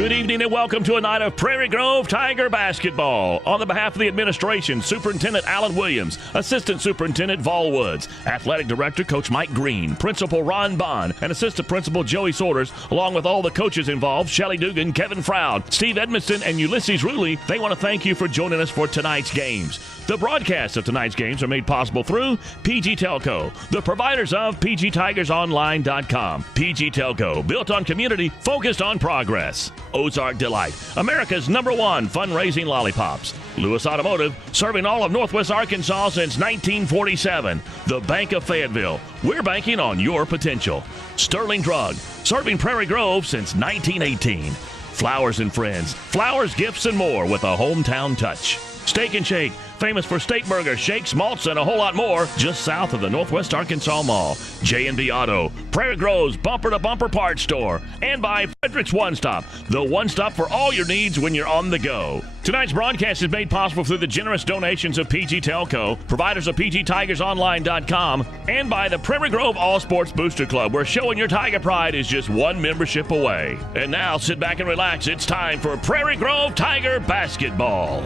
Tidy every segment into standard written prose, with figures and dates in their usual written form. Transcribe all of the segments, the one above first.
Good evening and welcome to a night of Prairie Grove Tiger basketball. On the behalf of the administration, Superintendent Alan Williams, Assistant Superintendent Vol Woods, Athletic Director Coach Mike Green, Principal Ron Bond, and Assistant Principal Joey Saunders, along with all the coaches involved, Shelly Dugan, Kevin Froud, Steve Edmondson, and Ulysses Ruley, they want to thank you for joining us for tonight's games. The broadcasts of tonight's games are made possible through PG Telco, the providers of PGTigersOnline.com. PG Telco, built on community, focused on progress. Ozark Delight, America's #1 fundraising lollipops. Lewis Automotive, serving all of Northwest Arkansas since 1947. The Bank of Fayetteville, we're banking on your potential. Sterling Drug, serving Prairie Grove since 1918. Flowers and Friends, flowers, gifts, and more with a hometown touch. Steak and Shake, famous for steak burgers, shakes, malts, and a whole lot more, just south of the Northwest Arkansas Mall. J&B Auto, Prairie Grove's bumper-to-bumper parts store, and by Frederick's One Stop, the one stop for all your needs when you're on the go. Tonight's broadcast is made possible through the generous donations of PG Telco, providers of PGTigersOnline.com, and by the Prairie Grove All Sports Booster Club, where showing your Tiger pride is just one membership away. And now, sit back and relax. It's time for Prairie Grove Tiger basketball.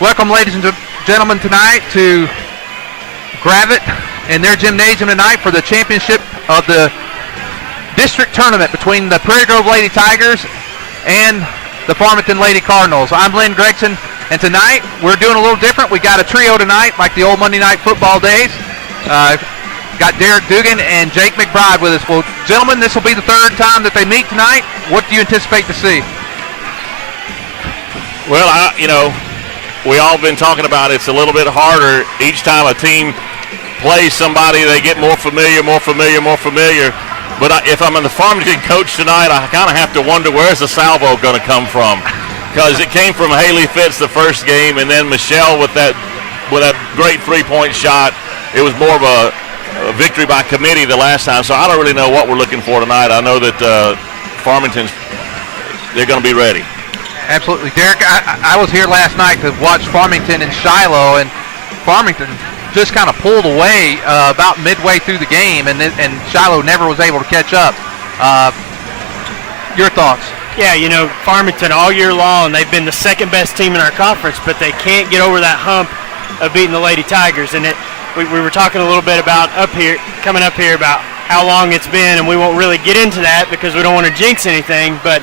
Welcome, ladies and gentlemen, tonight to Gravett and their gymnasium tonight for the championship of the district tournament between the Prairie Grove Lady Tigers and the Farmington Lady Cardinals. I'm Lynn Gregson, and tonight we're doing a little different. We got a trio tonight, like the old Monday Night Football days. Got Derek Dugan and Jake McBride with us. Well, gentlemen, this will be the third time that they meet tonight. What do you anticipate to see? Well, we all been talking about it's a little bit harder each time a team plays somebody. They get more familiar. But if I'm in the Farmington coach tonight, I kind of have to wonder, where's the salvo going to come from? Because it came from Haley Fitz the first game, and then Michelle with that great three-point shot. It was more of a victory by committee the last time. So I don't really know what we're looking for tonight. I know that Farmington's, they're going to be ready. Absolutely. Derek, I was here last night to watch Farmington and Shiloh, and Farmington just kind of pulled away about midway through the game, and Shiloh never was able to catch up. Your thoughts? Yeah, Farmington all year long, they've been the second best team in our conference, but they can't get over that hump of beating the Lady Tigers. And we were talking a little bit about coming up here about how long it's been, and we won't really get into that because we don't want to jinx anything, but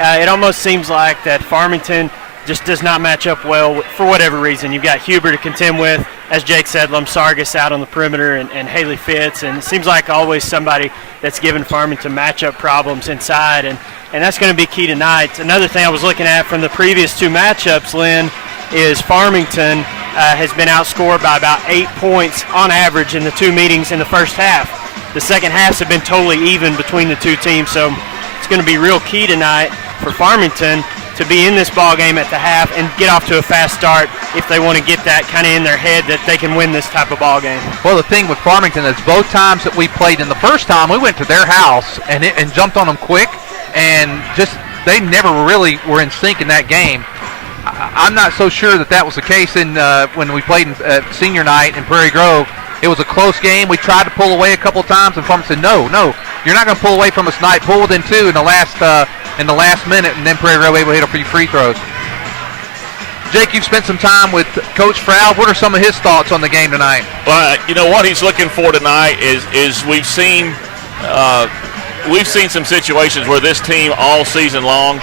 it almost seems like that Farmington just does not match up well for whatever reason. You've got Huber to contend with, as Jake said, Lumsargis out on the perimeter, and Haley Fitz, and it seems like always somebody that's given Farmington matchup problems inside, and that's going to be key tonight. Another thing I was looking at from the previous two matchups, Lynn, is Farmington has been outscored by about 8 points on average in the two meetings in the first half. The second halves have been totally even between the two teams, so it's going to be real key tonight for Farmington to be in this ball game at the half and get off to a fast start if they want to get that kind of in their head that they can win this type of ball game. Well, the thing with Farmington is both times that we played in the first time, we went to their house and jumped on them quick, and just they never really were in sync in that game. I'm not so sure that was the case when we played senior night in Prairie Grove. It was a close game. We tried to pull away a couple times, and Farmington said, no, you're not going to pull away from us tonight. Pull within two in the last minute, and then Prairie Grove able to hit a few free throws. Jake, you've spent some time with Coach Froud. What are some of his thoughts on the game tonight? Well, what he's looking for tonight is we've seen some situations where this team all season long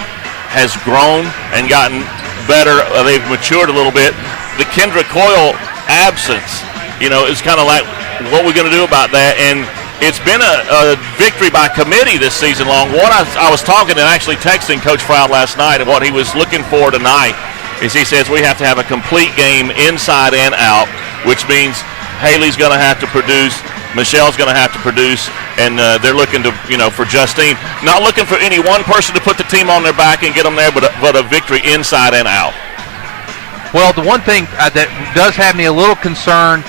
has grown and gotten better. They've matured a little bit. The Kendra Coyle absence, is kind of like, what we're going to do about that? And it's been a victory by committee this season long. What I was talking and actually texting Coach Froud last night, and what he was looking for tonight is he says we have to have a complete game inside and out, which means Haley's going to have to produce, Michelle's going to have to produce, and they're looking to, for Justine. Not looking for any one person to put the team on their back and get them there, but a victory inside and out. Well, the one thing that does have me a little concerned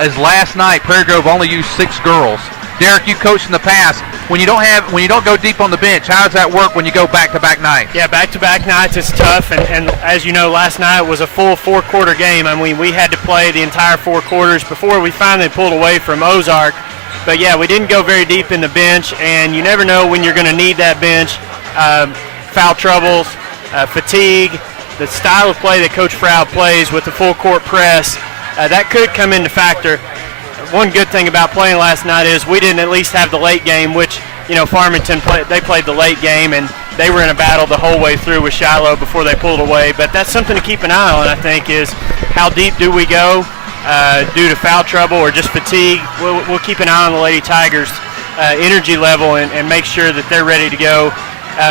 is last night Prairie Grove only used 6 girls. Derek, you coached in the past. When you don't go deep on the bench, how does that work when you go back-to-back nights? Yeah, back-to-back nights is tough, and as you know, last night was a full four-quarter game. I mean, we had to play the entire 4 quarters before we finally pulled away from Ozark. But, yeah, we didn't go very deep in the bench, and you never know when you're going to need that bench. Foul troubles, fatigue, the style of play that Coach Froud plays with the full-court press, that could come into factor. One good thing about playing last night is we didn't at least have the late game, which, you know, Farmington played the late game, and they were in a battle the whole way through with Shiloh before they pulled away. But that's something to keep an eye on, I think, is how deep do we go due to foul trouble or just fatigue. We'll keep an eye on the Lady Tigers' energy level and make sure that they're ready to go.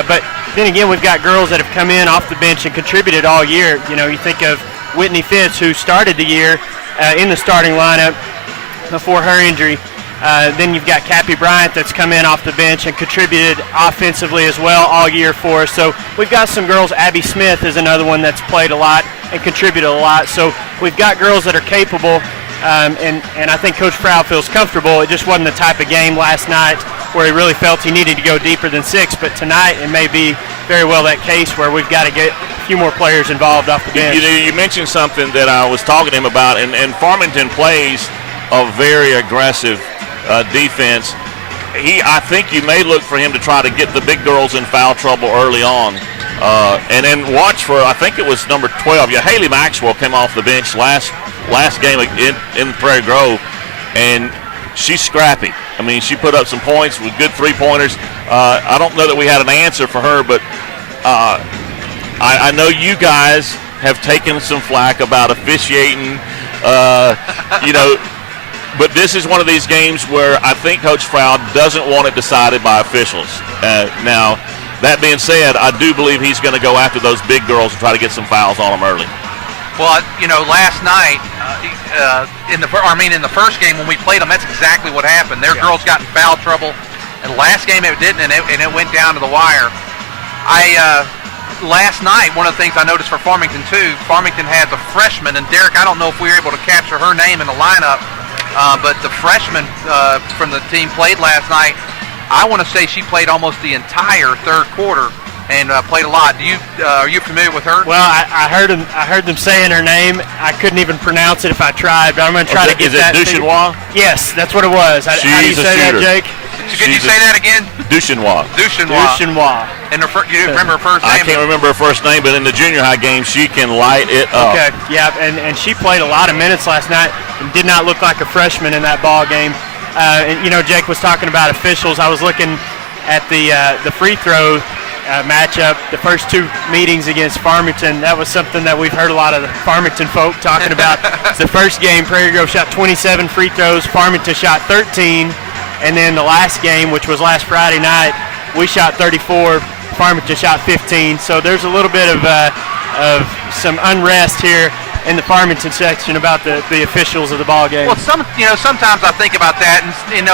But then again, we've got girls that have come in off the bench and contributed all year. You know, you think of Whitney Fitz, who started the year in the starting lineup before her injury. Then you've got Cappy Bryant that's come in off the bench and contributed offensively as well all year for us. So we've got some girls. Abby Smith is another one that's played a lot and contributed a lot. So we've got girls that are capable, and I think Coach Froud feels comfortable. It just wasn't the type of game last night where he really felt he needed to go deeper than 6. But tonight it may be very well that case where we've got to get a few more players involved off the bench. You mentioned something that I was talking to him about, and Farmington plays a very aggressive defense. I think you may look for him to try to get the big girls in foul trouble early on. And then watch for, I think it was number 12. Yeah, Haley Maxwell came off the bench last game in Prairie Grove, and she's scrappy. I mean, she put up some points with good 3-pointers. I don't know that we had an answer for her, but I know you guys have taken some flack about officiating, you know. But this is one of these games where I think Coach Froud doesn't want it decided by officials. Now, that being said, I do believe he's going to go after those big girls and try to get some fouls on them early. Well, you know, last night in the first game when we played them, that's exactly what happened. Their girls got in foul trouble, and last game it didn't, and it went down to the wire. Last night, one of the things I noticed for Farmington too, Farmington has a freshman, and Derek, I don't know if we were able to capture her name in the lineup. But the freshman from the team played last night. I want to say she played almost the entire 3rd quarter and played a lot. Are you familiar with her? Well, I heard them saying her name. I couldn't even pronounce it if I tried, but I'm going to try to get that. Is it Duchenois? Yes, that's what it was. How do you say that, Jake? Could you say that again? Duchenois. And you remember her first name? I can't remember her first name, but in the junior high game, she can light it up. Okay, yeah, and she played a lot of minutes last night and did not look like a freshman in that ball game. And, you know, Jake was talking about officials. I was looking at the free throw matchup, the first 2 meetings against Farmington. That was something that we've heard a lot of the Farmington folk talking about. The first game, Prairie Grove shot 27 free throws. Farmington shot 13. And then the last game, which was last Friday night, we shot 34. Farmington shot 15. So there's a little bit of some unrest here in the Farmington section about the officials of the ball game. Well, sometimes I think about that, and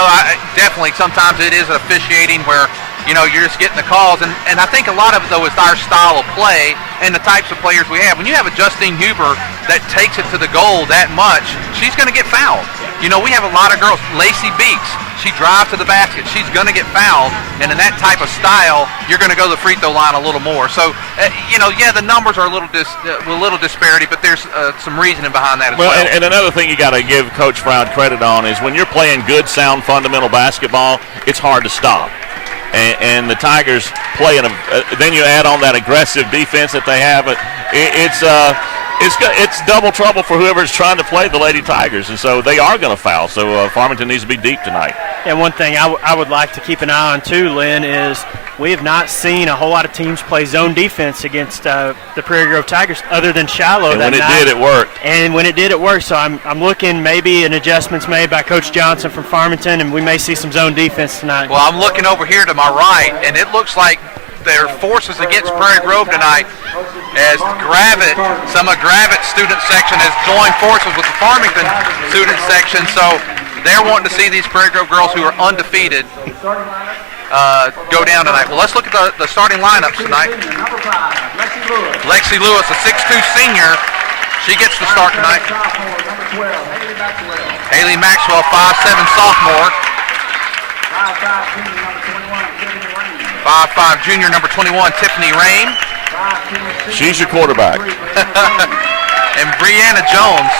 definitely sometimes it is officiating where you're just getting the calls, and I think a lot of it though is our style of play and the types of players we have. When you have a Justine Huber that takes it to the goal that much, she's going to get fouled. We have a lot of girls. Lacey Beeks, she drives to the basket. She's going to get fouled, and in that type of style, you're going to go to the free throw line a little more. So, the numbers are a little disparity, but there's some reasoning behind that as well. And another thing you got to give Coach Froud credit on is when you're playing good, sound, fundamental basketball, it's hard to stop. And the Tigers play then you add on that aggressive defense that they have. It's double trouble for whoever's trying to play the Lady Tigers, and so they are going to foul. So Farmington needs to be deep tonight. And one thing I would like to keep an eye on too, Lynn, is we have not seen a whole lot of teams play zone defense against the Prairie Grove Tigers other than Shiloh and that night. When it did, it worked. And when it did, it worked. So I'm looking maybe an adjustments made by Coach Johnson from Farmington, and we may see some zone defense tonight. Well, I'm looking over here to my right, and it looks like their forces against Prairie Grove tonight as some of Gravit's student section has joined forces with the Farmington student section. So they're wanting to see these Prairie Grove girls who are undefeated go down tonight. Well, let's look at the starting lineups tonight. Lexi Lewis, a 6'2 senior. She gets the start tonight. Haley Maxwell, 5'7 sophomore. 5'5" junior number 21, Tiffany Rain. She's your quarterback. And Brianna Jones,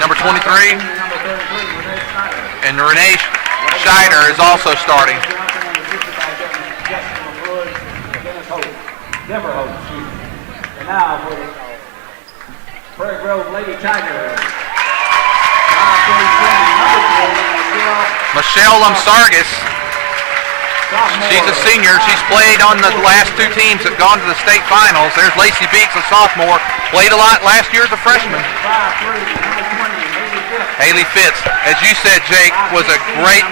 number 23. And Renee Scheider is also starting. And now for the Prairie Grove Lady Tigers. Michelle Lumsargis. She's a senior. She's played on the last two teams that have gone to the state finals. There's Lacey Beeks, a sophomore. Played a lot last year as a freshman. Haley Fitz, as you said, Jake, was a great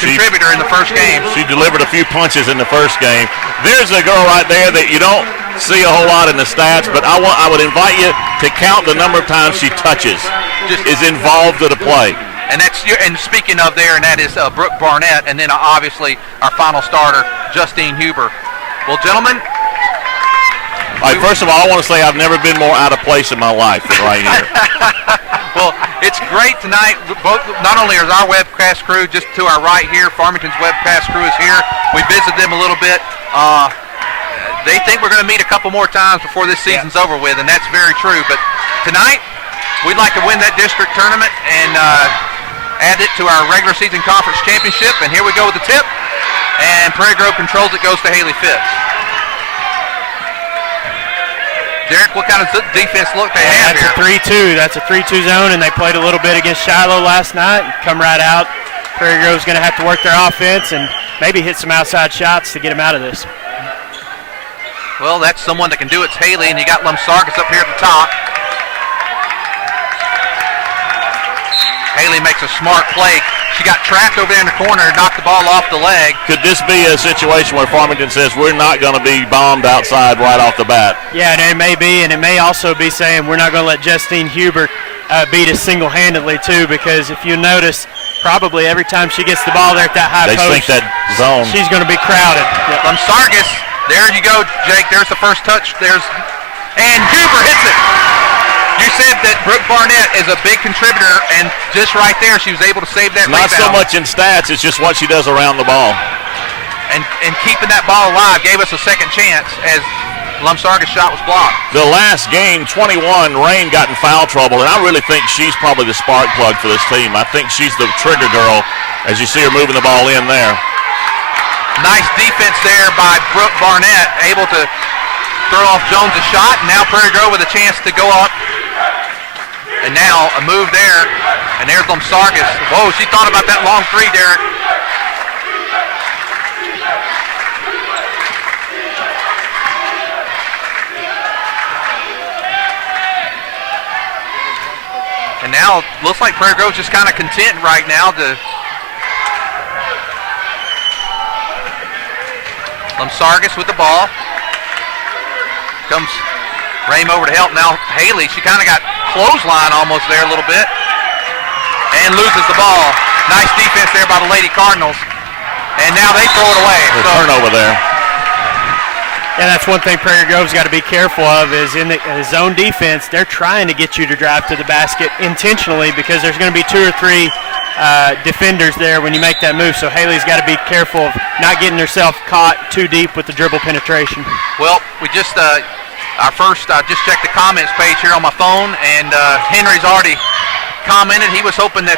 contributor in the first game. She delivered a few punches in the first game. There's a girl right there that you don't see a whole lot in the stats, but I would invite you to count the number of times she touches, is involved in the play. And speaking of there, and that is Brooke Barnett, and then obviously our final starter, Justine Huber. Well, gentlemen. All right, first of all, I want to say I've never been more out of place in my life than right here. Well, it's great tonight. Both, not only is our webcast crew just to our right here, Farmington's webcast crew is here. We visited them a little bit. They think we're going to meet a couple more times before this season's over with, and that's very true. But tonight, we'd like to win that district tournament and add it to our regular season conference championship. And here we go with the tip. And Prairie Grove controls it, goes to Haley Fitz. Derek, what kind of defense look they have here? That's a 3-2. That's a 3-2 zone, and they played a little bit against Shiloh last night. Come right out. Prairie Grove's going to have to work their offense and maybe hit some outside shots to get them out of this. Well, that's someone that can do it. It's Haley, and you got Lumsargis up here at the top. Haley makes a smart play. She got trapped over there in the corner and knocked the ball off the leg. Could this be a situation where Farmington says we're not going to be bombed outside right off the bat? Yeah, and it may be, and it may also be saying we're not going to let Justine Huber beat us single-handedly too, because if you notice, probably every time she gets the ball there at that high post, they think that zone, she's going to be crowded. Yep. Lumsargis, there you go, Jake. There's the first touch. And Huber hits it. You said that Brooke Barnett is a big contributor, and just right there, she was able to save that rebound. Not so much in stats, it's just what she does around the ball. And keeping that ball alive gave us a second chance as Lumsargis' shot was blocked. The last game, 21, Rain got in foul trouble, and I really think she's probably the spark plug for this team. I think she's the trigger girl as you see her moving the ball in there. Nice defense there by Brooke Barnett, able to throw off Jones' shot, and now Prairie Grove with a chance to go up. And now a move there, and there's Lumsargis. Whoa, she thought about that long three, Derek. And now looks like Prairie Grove's just kind of content right now to Lumsargis with the ball. Comes Rame over to help. Now Haley, she kind of got clothesline almost there a little bit. And loses the ball. Nice defense there by the Lady Cardinals. And now they throw it away. Turnover there. And that's one thing Prairie Grove's got to be careful of is in the zone defense, they're trying to get you to drive to the basket intentionally because there's going to be 2 or 3 defenders there when you make that move. So Haley's got to be careful of not getting herself caught too deep with the dribble penetration. Well, we just just checked the comments page here on my phone, and Henry's already commented. He was hoping that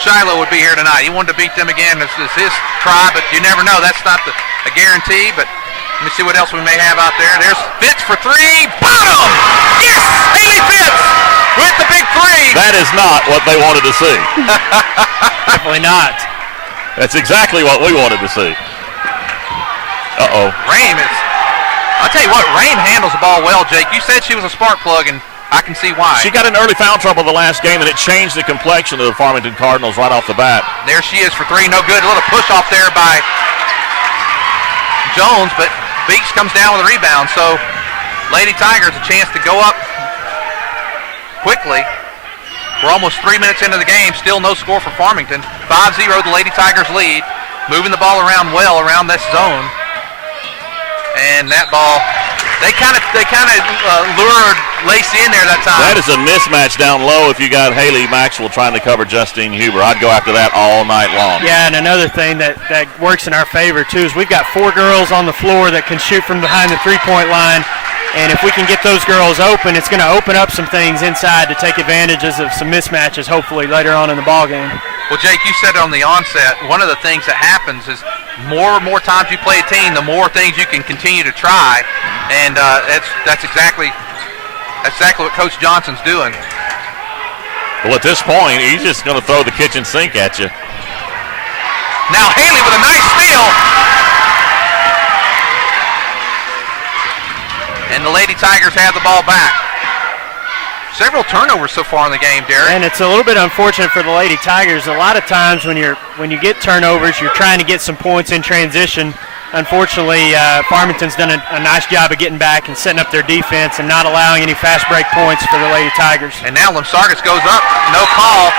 Shiloh would be here tonight. He wanted to beat them again. This is his try, but you never know. That's not a guarantee, but let me see what else we may have out there. There's Fitz for 3. Bottom! Yes! Haley Fitz with the big 3. That is not what they wanted to see. Definitely not. That's exactly what we wanted to see. Uh-oh. I'll tell you what, Rame handles the ball well, Jake. You said she was a spark plug, and I can see why. She got in early foul trouble the last game, and it changed the complexion of the Farmington Cardinals right off the bat. There she is for 3. No good. A little push off there by Jones, but Beeks comes down with a rebound. So Lady Tigers a chance to go up quickly. We're almost 3 minutes into the game. Still no score for Farmington. 5-0 the Lady Tigers lead. Moving the ball around well around this zone. And that ball, they kind of lured Lacey in there that time. That is a mismatch down low if you got Haley Maxwell trying to cover Justine Huber. I'd go after that all night long. Yeah, and another thing that works in our favor, too, is we've got 4 girls on the floor that can shoot from behind the three-point line. And if we can get those girls open, it's going to open up some things inside to take advantages of some mismatches, hopefully, later on in the ball game. Well, Jake, you said on the onset, one of the things that happens is more and more times you play a team, the more things you can continue to try. And that's exactly what Coach Johnson's doing. Well, at this point, he's just going to throw the kitchen sink at you. Now Haley with a nice steal. And the Lady Tigers have the ball back. Several turnovers so far in the game, Derek. And it's a little bit unfortunate for the Lady Tigers. A lot of times when you get turnovers, you're trying to get some points in transition. Unfortunately, Farmington's done a nice job of getting back and setting up their defense and not allowing any fast break points for the Lady Tigers. And now Limsargas goes up, no call.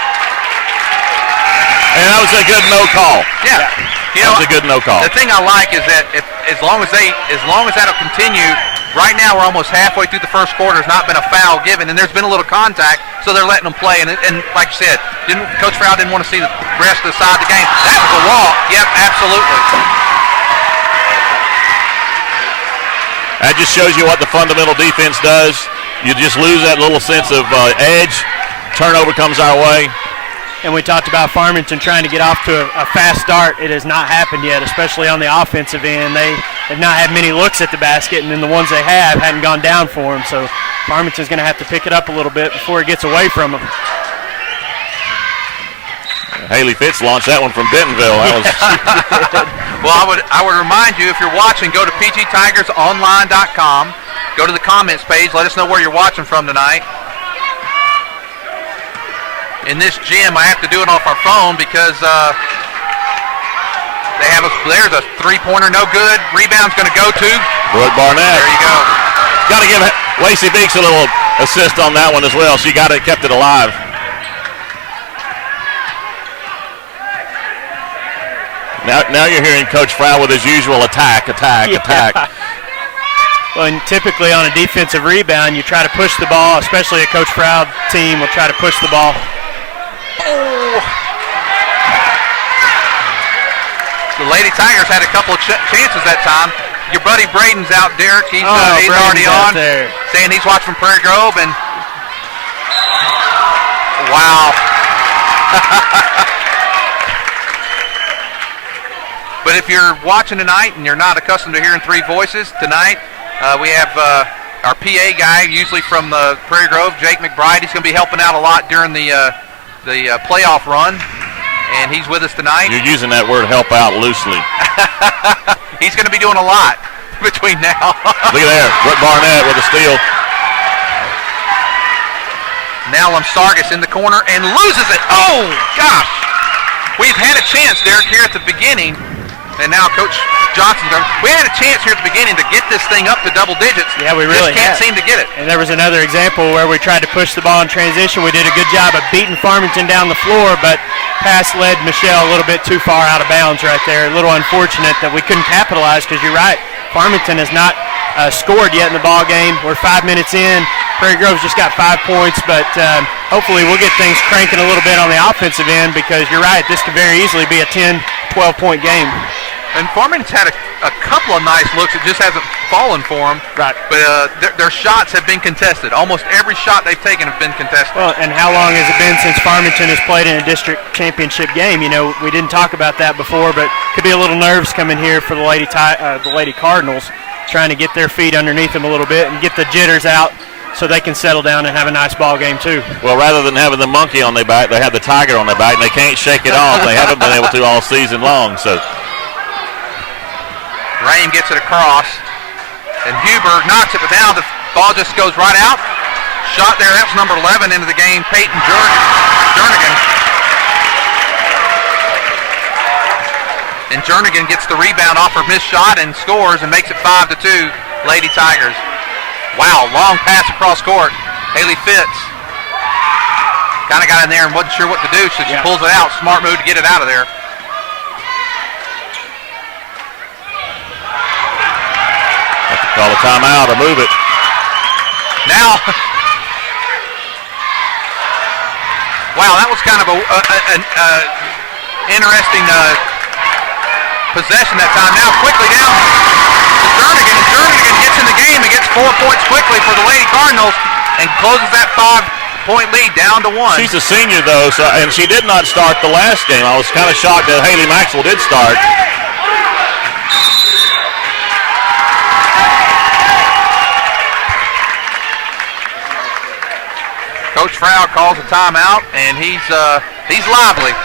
And that was a good no call. Yeah. That was a good no call. The thing I like is that as long as that'll continue, right now we're almost halfway through the first quarter. There's not been a foul given, and there's been a little contact, so they're letting them play. And like you said, Coach Farrell didn't want to see the rest of the side of the game. That was a walk. Yep, absolutely. That just shows you what the fundamental defense does. You just lose that little sense of edge. Turnover comes our way. And we talked about Farmington trying to get off to a fast start. It has not happened yet, especially on the offensive end. They have not had many looks at the basket, and then the ones they have hadn't gone down for them. So Farmington's going to have to pick it up a little bit before it gets away from them. Haley Fitz launched that one from Bentonville. That was Well, I would remind you, if you're watching, go to pgtigersonline.com. Go to the comments page. Let us know where you're watching from tonight. In this gym, I have to do it off our phone because there's a three-pointer, no good. Rebound's going to go to Brooke Barnett. There you go. Got to give Lacey Beeks a little assist on that one as well. She kept it alive. Now you're hearing Coach Frau with his usual attack. Well, and typically on a defensive rebound, you try to push the ball, especially a Coach Frau team will try to push the ball. Oh. The Lady Tigers had a couple of chances that time. Your buddy Braden's out, Derek. He's already on, saying he's watching Prairie Grove. And wow. But if you're watching tonight and you're not accustomed to hearing three voices, tonight we have our PA guy, usually from Prairie Grove, Jake McBride. He's going to be helping out a lot during the playoff run, and he's with us tonight. You're using that word help out loosely. He's going to be doing a lot between now. Look at there, Brooke Barnett with a steal. Now Limsargas in the corner and loses it. Oh, gosh. We've had a chance, Derek, here at the beginning. And now Coach Johnson, we had a chance here at the beginning to get this thing up to double digits. Yeah, we really can't seem to get it. And there was another example where we tried to push the ball in transition. We did a good job of beating Farmington down the floor, but pass led Michelle a little bit too far out of bounds right there. A little unfortunate that we couldn't capitalize because you're right. Farmington has not scored yet in the ball game. We're 5 minutes in. Prairie Grove's just got 5 points, but hopefully we'll get things cranking a little bit on the offensive end because you're right, this could very easily be a 10, 12-point game. And Farmington's had a couple of nice looks. It just hasn't fallen for them. Right. But their shots have been contested. Almost every shot they've taken have been contested. Well, and how long has it been since Farmington has played in a district championship game? You know, we didn't talk about that before, but could be a little nerves coming here for the Lady Cardinals, trying to get their feet underneath them a little bit and get the jitters out so they can settle down and have a nice ball game too. Well, rather than having the monkey on their back, they have the tiger on their back, and they can't shake it off. They haven't been able to all season long. So Rain gets it across, and Huber knocks it, but now the ball just goes right out. Shot there, that's number 11 into the game, Peyton Jernigan. And Jernigan gets the rebound off her missed shot and scores and makes it 5-2, Lady Tigers. Wow, long pass across court. Haley Fitz kind of got in there and wasn't sure what to do, so she pulls it out. Smart move to get it out of there. Have to call a timeout or move it. Now Wow, that was kind of an interesting possession that time. Now quickly down to Jernigan, and Jernigan gets in the game and gets 4 points quickly for the Lady Cardinals and closes that 5-point lead down to 1. She's a senior, though, and she did not start the last game. I was kind of shocked that Haley Maxwell did start. Coach Froud calls a timeout, and he's lively.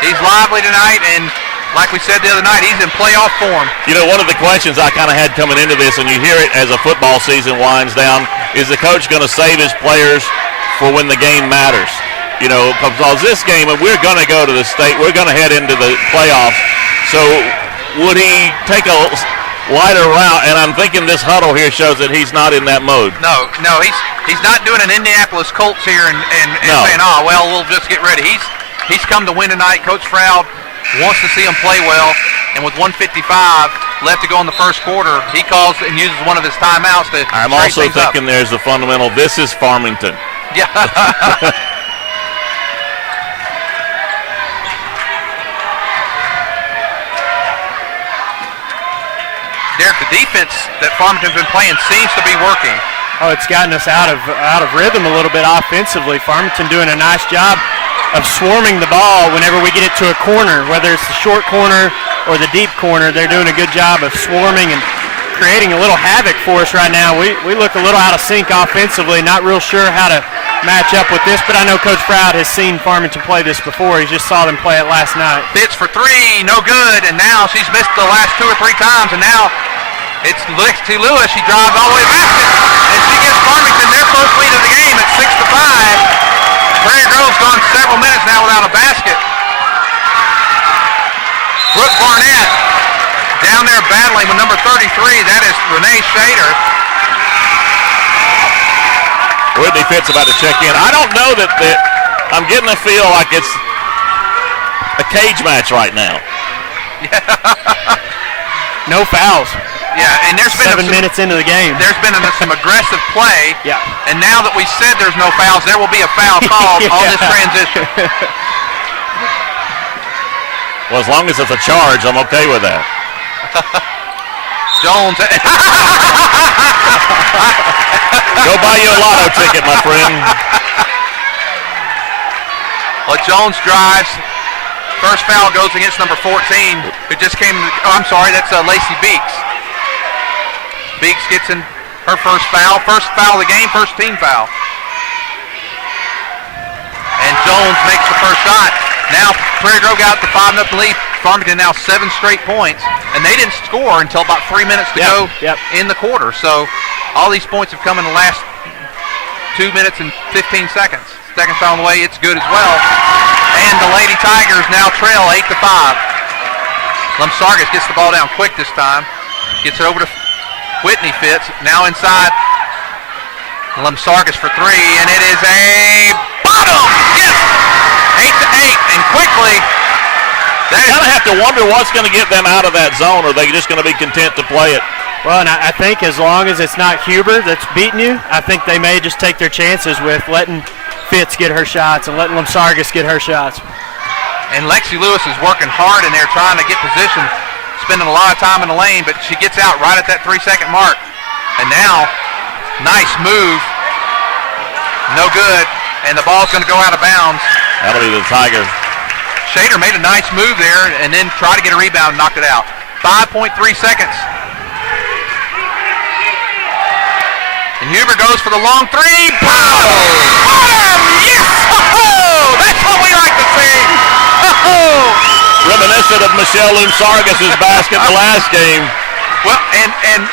He's lively tonight, and like we said the other night, he's in playoff form. You know, one of the questions I kind of had coming into this, and you hear it as a football season winds down, is the coach going to save his players for when the game matters? You know, because this game, and we're going to go to the state, we're going to head into the playoffs. So would he take a lighter route? And I'm thinking this huddle here shows that he's not in that mode. No, he's not doing an Indianapolis Colts here and No. saying, oh, well, we'll just get ready. He's come to win tonight. Coach Froud wants to see him play well, and with 1:55 left to go in the first quarter, he calls and uses one of his timeouts to I'm straighten also things up. thinking there's the fundamental, this is Farmington. Yeah. Derek, the defense that Farmington's been playing seems to be working. Oh, it's gotten us out of rhythm a little bit offensively. Farmington doing a nice job of swarming the ball whenever we get it to a corner, whether it's the short corner or the deep corner. They're doing a good job of swarming and creating a little havoc for us right now. We look a little out of sync offensively, not real sure how to match up with this, but I know Coach Froud has seen Farmington play this before. He just saw them play it last night. Fits for three, no good, and now she's missed the last 2 or 3 times, and now it's Lexi Lewis. She drives all the way to the basket, and she gives Farmington their first lead of the game at 6-5. Prairie Grove's gone several minutes now without a basket. Brooke Barnett down there battling with number 33. That is Renee Shader. Whitney Fitz about to check in. I don't know that I'm getting a feel like it's a cage match right now. No fouls. Yeah, and there's been 7 minutes into the game. There's been some aggressive play. Yeah. And now that we said there's no fouls, there will be a foul called on this transition. Well, as long as it's a charge, I'm okay with that. Jones. Go buy you a lotto ticket, my friend. Well, Jones drives. First foul goes against number 14, who just came. Oh, I'm sorry, that's Lacey Beeks. Beeks gets in her first foul of the game, first team foul. And Jones makes the first shot. Now Prairie Grove got the 5-0 lead. Farmington now 7 straight points, and they didn't score until about 3 minutes to go in the quarter. So all these points have come in the last 2 minutes and 15 seconds. Second foul on the way, it's good as well. And the Lady Tigers now trail 8-5. Lemsargas gets the ball down quick this time. Gets it over to Whitney Fitz. Now inside. Lemsargas for 3, and it is a bottom. Yes! 8-8, and quickly. You kind of have to wonder what's going to get them out of that zone. Or are they just going to be content to play it? Well, and I think as long as it's not Huber that's beating you, I think they may just take their chances with letting Fitz get her shots and letting Lemsargas get her shots. And Lexi Lewis is working hard in there trying to get position, spending a lot of time in the lane, but she gets out right at that 3-second mark. And now, nice move. No good. And the ball's going to go out of bounds. That'll be the Tigers. Shader made a nice move there and then tried to get a rebound and knocked it out. 5.3 seconds. And Huber goes for the long three. Bottom! Yes! Oh, that's what we like to see. Oh. Reminiscent of Michelle Lemsargas' basket the last game. Well, and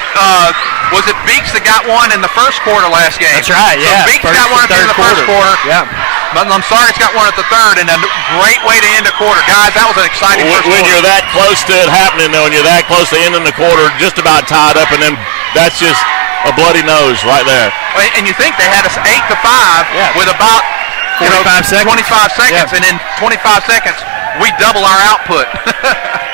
was it Beeks that got one in the first quarter last game? That's right, yeah. So Beeks got one at the end of the first quarter. Yeah. But Lemsargas got one at the third, and a great way to end a quarter. Guys, that was an exciting first When quarter. you're that close to it happening, though, and you're that close to ending the quarter, just about tied up, and then that's just a bloody nose right there. And you think they had us 8-5 with about 25 seconds. 25 seconds, and in 25 seconds, we double our output.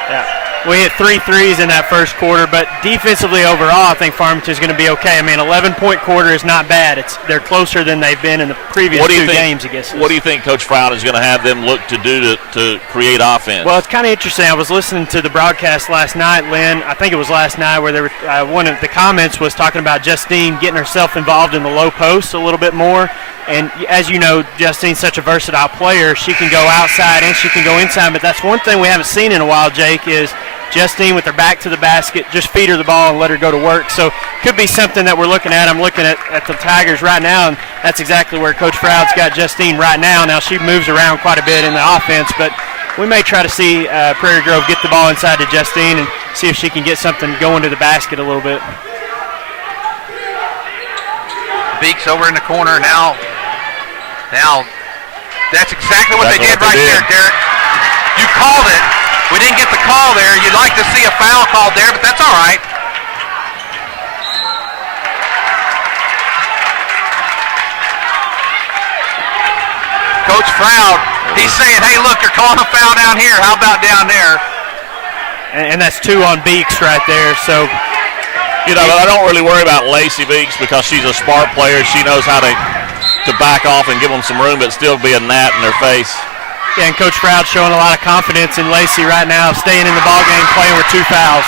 Yeah. We hit 3 threes in that first quarter, but defensively overall, I think Farmington's going to be okay. I mean, 11-point quarter is not bad. They're closer than they've been in the previous 2 games against us. What do you think Coach Froud is going to have them look to do to create offense? Well, it's kind of interesting. I was listening to the broadcast last night, Lynn. I think it was last night where there were, one of the comments was talking about Justine getting herself involved in the low post a little bit more. And as you know, Justine's such a versatile player. She can go outside and she can go inside. But that's one thing we haven't seen in a while, Jake, is Justine with her back to the basket, just feed her the ball and let her go to work. So could be something that we're looking at. I'm looking at the Tigers right now, and that's exactly where Coach Froud's got Justine right now. Now she moves around quite a bit in the offense, but we may try to see Prairie Grove get the ball inside to Justine and see if she can get something going to the basket a little bit. Beeks over in the corner now. That's exactly what they did right there, Derek. You called it. We didn't get the call there. You'd like to see a foul called there, but that's all right. Coach Froud, he's saying, hey, look, you're calling a foul down here. How about down there? And that's 2 on Beeks right there. So, you know, I don't really worry about Lacey Beeks because she's a smart player. She knows how to back off and give them some room, but still be a gnat in their face. Yeah, and Coach Froud showing a lot of confidence in Lacey right now, staying in the ballgame, playing with 2 fouls.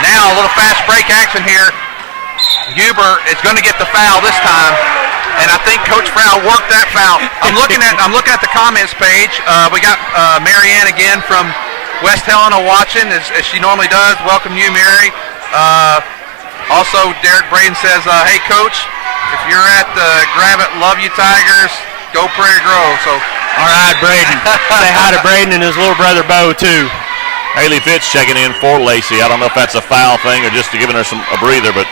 Now a little fast break action here. Huber is going to get the foul this time, and I think Coach Froud worked that foul. I'm looking at the comments page. We got Marianne again from West Helena watching, as she normally does. Welcome you, Mary. Also, Derek Braden says, hey, Coach, if you're at the Gravette, love you Tigers, go Prairie Grove. So, all right, Braden. Say hi to Braden and his little brother Bo too. Haley Fitz checking in for Lacey. I don't know if that's a foul thing or just giving her a breather, but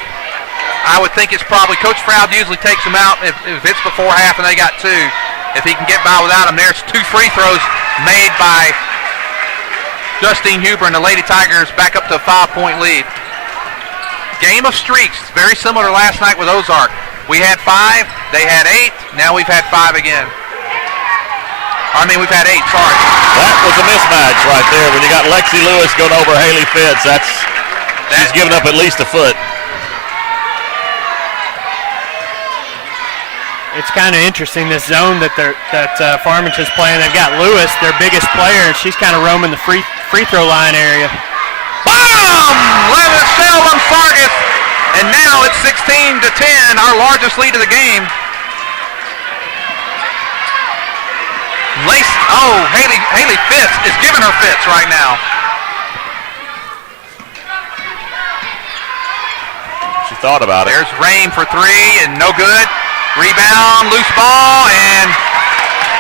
I would think it's probably Coach Froud usually takes them out if it's before half and they got 2. If he can get by without them, there's 2 free throws made by Justine Huber, and the Lady Tigers back up to a 5-point lead. Game of streaks, very similar to last night with Ozark. We had 5, they had 8, now we've had 5 again. We've had 8, sorry. That was a mismatch right there. When you got Lexi Lewis going over Haley Fitz, she's giving up at least a foot. It's kind of interesting, this zone that Farmington's playing. They've got Lewis, their biggest player, and she's kind of roaming the free throw line area. Bam! Sheldon Fargus, and now it's 16-10, our largest lead of the game. Haley Fitz is giving her fits right now. She thought about it. There's Rain for 3 and no good. Rebound, loose ball, and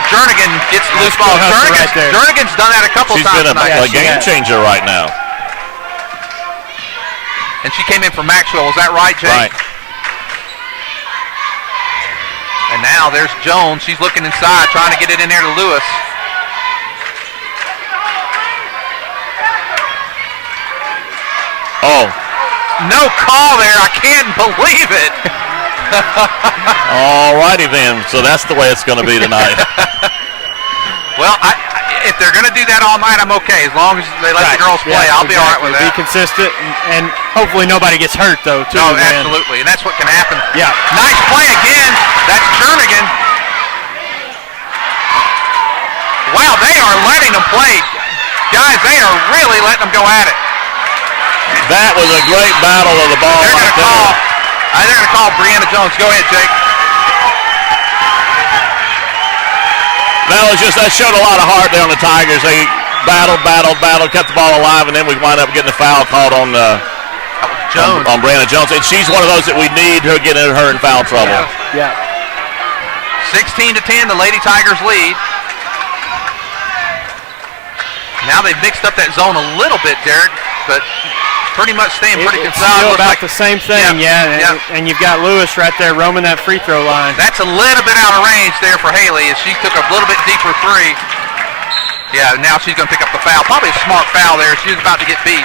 Jernigan gets the loose ball. Jernigan's done that a couple times tonight. She's been a game changer right now. And she came in from Maxwell. Is that right, Jake? Right. And now there's Jones. She's looking inside, trying to get it in there to Lewis. Oh. No call there. I can't believe it. All righty then. So that's the way it's going to be tonight. Well, if they're going to do that all night, I'm okay. As long as they let the girls play, I'll be all right with that. Be consistent, and hopefully nobody gets hurt, though, too. No, absolutely. And that's what can happen. Yeah. Nice play again. That's Jernigan. Wow, they are letting them play. Guys, they are really letting them go at it. That was a great battle of the ball. They're going to call Brianna Jones. Go ahead, Jake. That showed a lot of heart there on the Tigers. They battled, kept the ball alive, and then we wind up getting a foul called on Jones. On Brianna Jones. And she's one of those that we need to get her in foul trouble. Yeah. 16-10, the Lady Tigers lead. Now they've mixed up that zone a little bit, Derek, but pretty much staying pretty consistent. Still about the same thing, yeah. And you've got Lewis right there roaming that free throw line. That's a little bit out of range there for Haley as she took a little bit deeper 3. Yeah, now she's going to pick up the foul. Probably a smart foul there. She was about to get beat.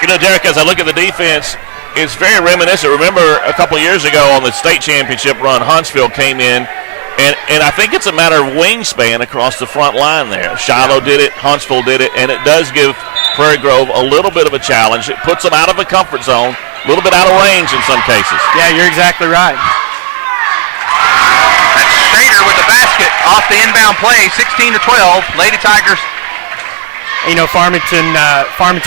You know, Derek, as I look at the defense, it's very reminiscent. Remember a couple of years ago on the state championship run, Huntsville came in, and I think it's a matter of wingspan across the front line there. Shiloh did it, Huntsville did it, and it does give Prairie Grove a little bit of a challenge. It puts them out of the comfort zone, a little bit out of range in some cases. Yeah, you're exactly right. That's Strader with the basket off the inbound play, 16-12. Lady Tigers. You know, Farmington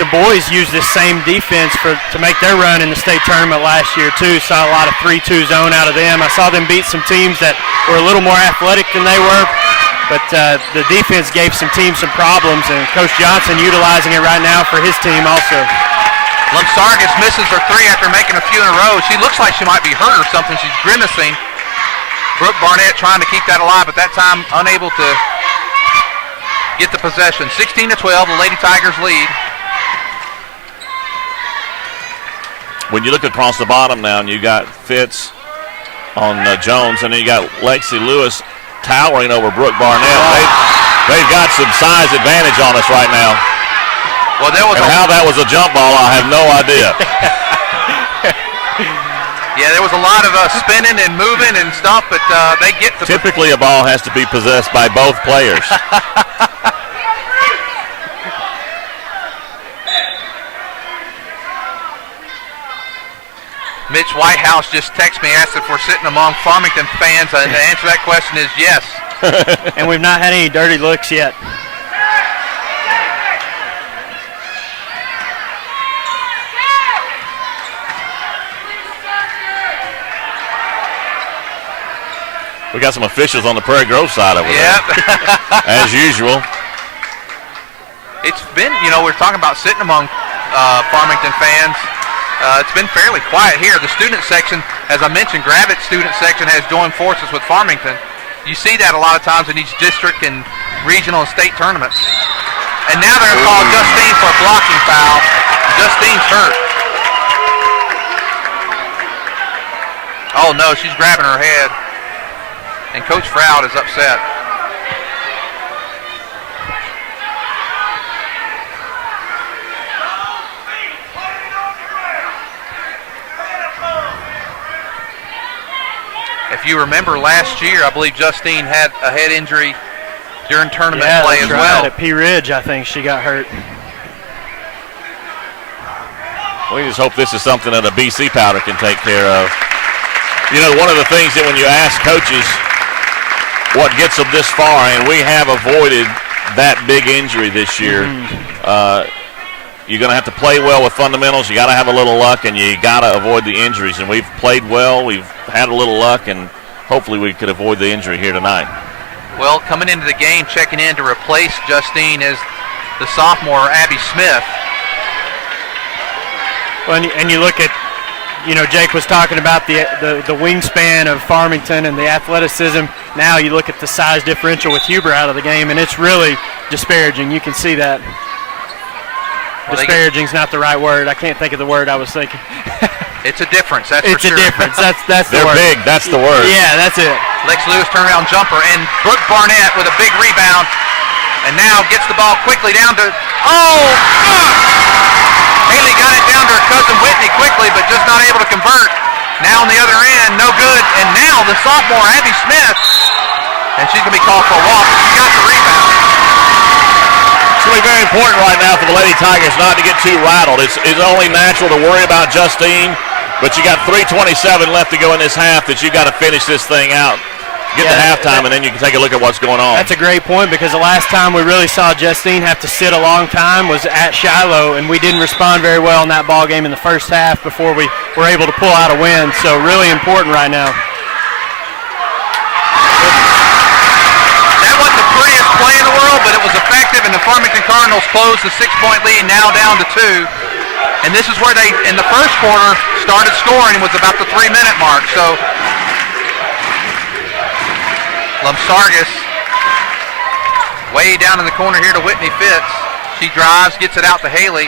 boys used this same defense to make their run in the state tournament last year too. Saw a lot of 3-2 zone out of them. I saw them beat some teams that were a little more athletic than they were, but the defense gave some teams some problems, and Coach Johnson utilizing it right now for his team also. Lamsargas misses her three after making a few in a row. She looks like she might be hurt or something. She's grimacing. Brooke Barnett trying to keep that alive, but that time unable to get the possession. 16-12, the Lady Tigers lead. When you look across the bottom now, and you got Fitz on Jones, and then you got Lexi Lewis towering over Brooke Barnett. They've got some size advantage on us right now. Well, there was how that was a jump ball, I have no idea. Yeah, there was a lot of spinning and moving and stuff, but they get the... Typically a ball has to be possessed by both players. Mitch Whitehouse just texted me, asked if we're sitting among Farmington fans, and the answer to that question is yes. And we've not had any dirty looks yet. We got some officials on the Prairie Grove side over there. As usual. It's been, we're talking about sitting among Farmington fans. It's been fairly quiet here. The student section, as I mentioned, Gravit's student section has joined forces with Farmington. You see that a lot of times in each district and regional and state tournaments. And now they're going to call Justine for a blocking foul. Justine's hurt. Oh, no, she's grabbing her head. And Coach Froud is upset. If you remember last year, I believe Justine had a head injury during tournament play as well. At P Ridge, I think she got hurt. We just hope this is something that a BC powder can take care of. One of the things that when you ask coaches what gets them this far, and we have avoided that big injury this year, you're going to have to play well with fundamentals. You got to have a little luck, and you got to avoid the injuries. And we've played well. We've had a little luck, and hopefully we could avoid the injury here tonight. Well, coming into the game, checking in to replace Justine is the sophomore Abby Smith. Well, and you look at, Jake was talking about the wingspan of Farmington and the athleticism. Now you look at the size differential with Huber out of the game, and it's really disparaging. You can see that. Well, disparaging is not the right word. I can't think of the word I was thinking. It's a difference, that's for sure. It's a difference. That's the word. They're big. That's the word. Yeah, that's it. Lex Lewis turnaround jumper, and Brooke Barnett with a big rebound, and now gets the ball quickly down to. Haley got it down to her cousin Whitney quickly, but just not able to convert. Now on the other end, no good. And now the sophomore Abby Smith, and she's going to be called for a walk. She got the rebound. It's going to be very important right now for the Lady Tigers not to get too rattled. It's only natural to worry about Justine, but you got 3:27 left to go in this half that you got to finish this thing out. Get to halftime, and then you can take a look at what's going on. That's a great point, because the last time we really saw Justine have to sit a long time was at Shiloh, and we didn't respond very well in that ball game in the first half before we were able to pull out a win. So really important right now. That wasn't the prettiest play in the world, but it was effective, and the Farmington Cardinals closed the 6-point lead, now down to 2. And this is where they, in the first quarter, started scoring, was about the 3-minute mark. So Lamsargas way down in the corner here to Whitney Fitz. She drives, gets it out to Haley.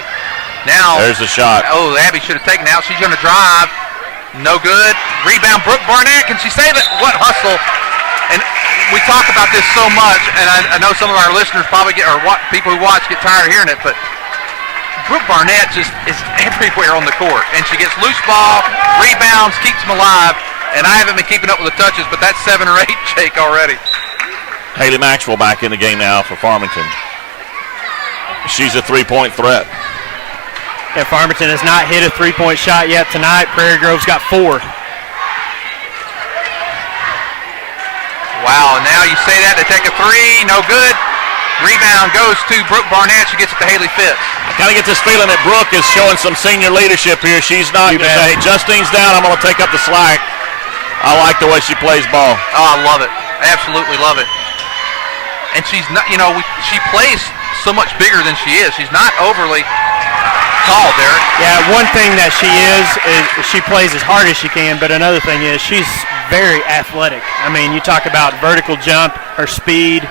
Now there's the shot. Oh, Abby should have taken it out. She's going to drive. No good. Rebound, Brooke Barnett. Can she save it? What hustle. And we talk about this so much, and I know some of our listeners probably people who watch get tired of hearing it, but Brooke Barnett just is everywhere on the court. And she gets loose ball, rebounds, keeps them alive. And I haven't been keeping up with the touches, but that's 7 or 8, Jake, already. Haley Maxwell back in the game now for Farmington. she's a three-point threat. Yeah, Farmington has not hit a three-point shot yet tonight. Prairie Grove's got 4. Wow, now you say that, they take a 3, no good. Rebound goes to Brooke Barnett. She gets it to Haley Fitz. I kind of get this feeling that Brooke is showing some senior leadership here. She's not going to say, Justine's down, I'm going to take up the slack. I like the way she plays ball. Oh, I love it. I absolutely love it. And she's not, she plays so much bigger than she is. She's not overly tall, Derek. Yeah, one thing that she is she plays as hard as she can, but another thing is she's very athletic. I mean, you talk about vertical jump, her speed.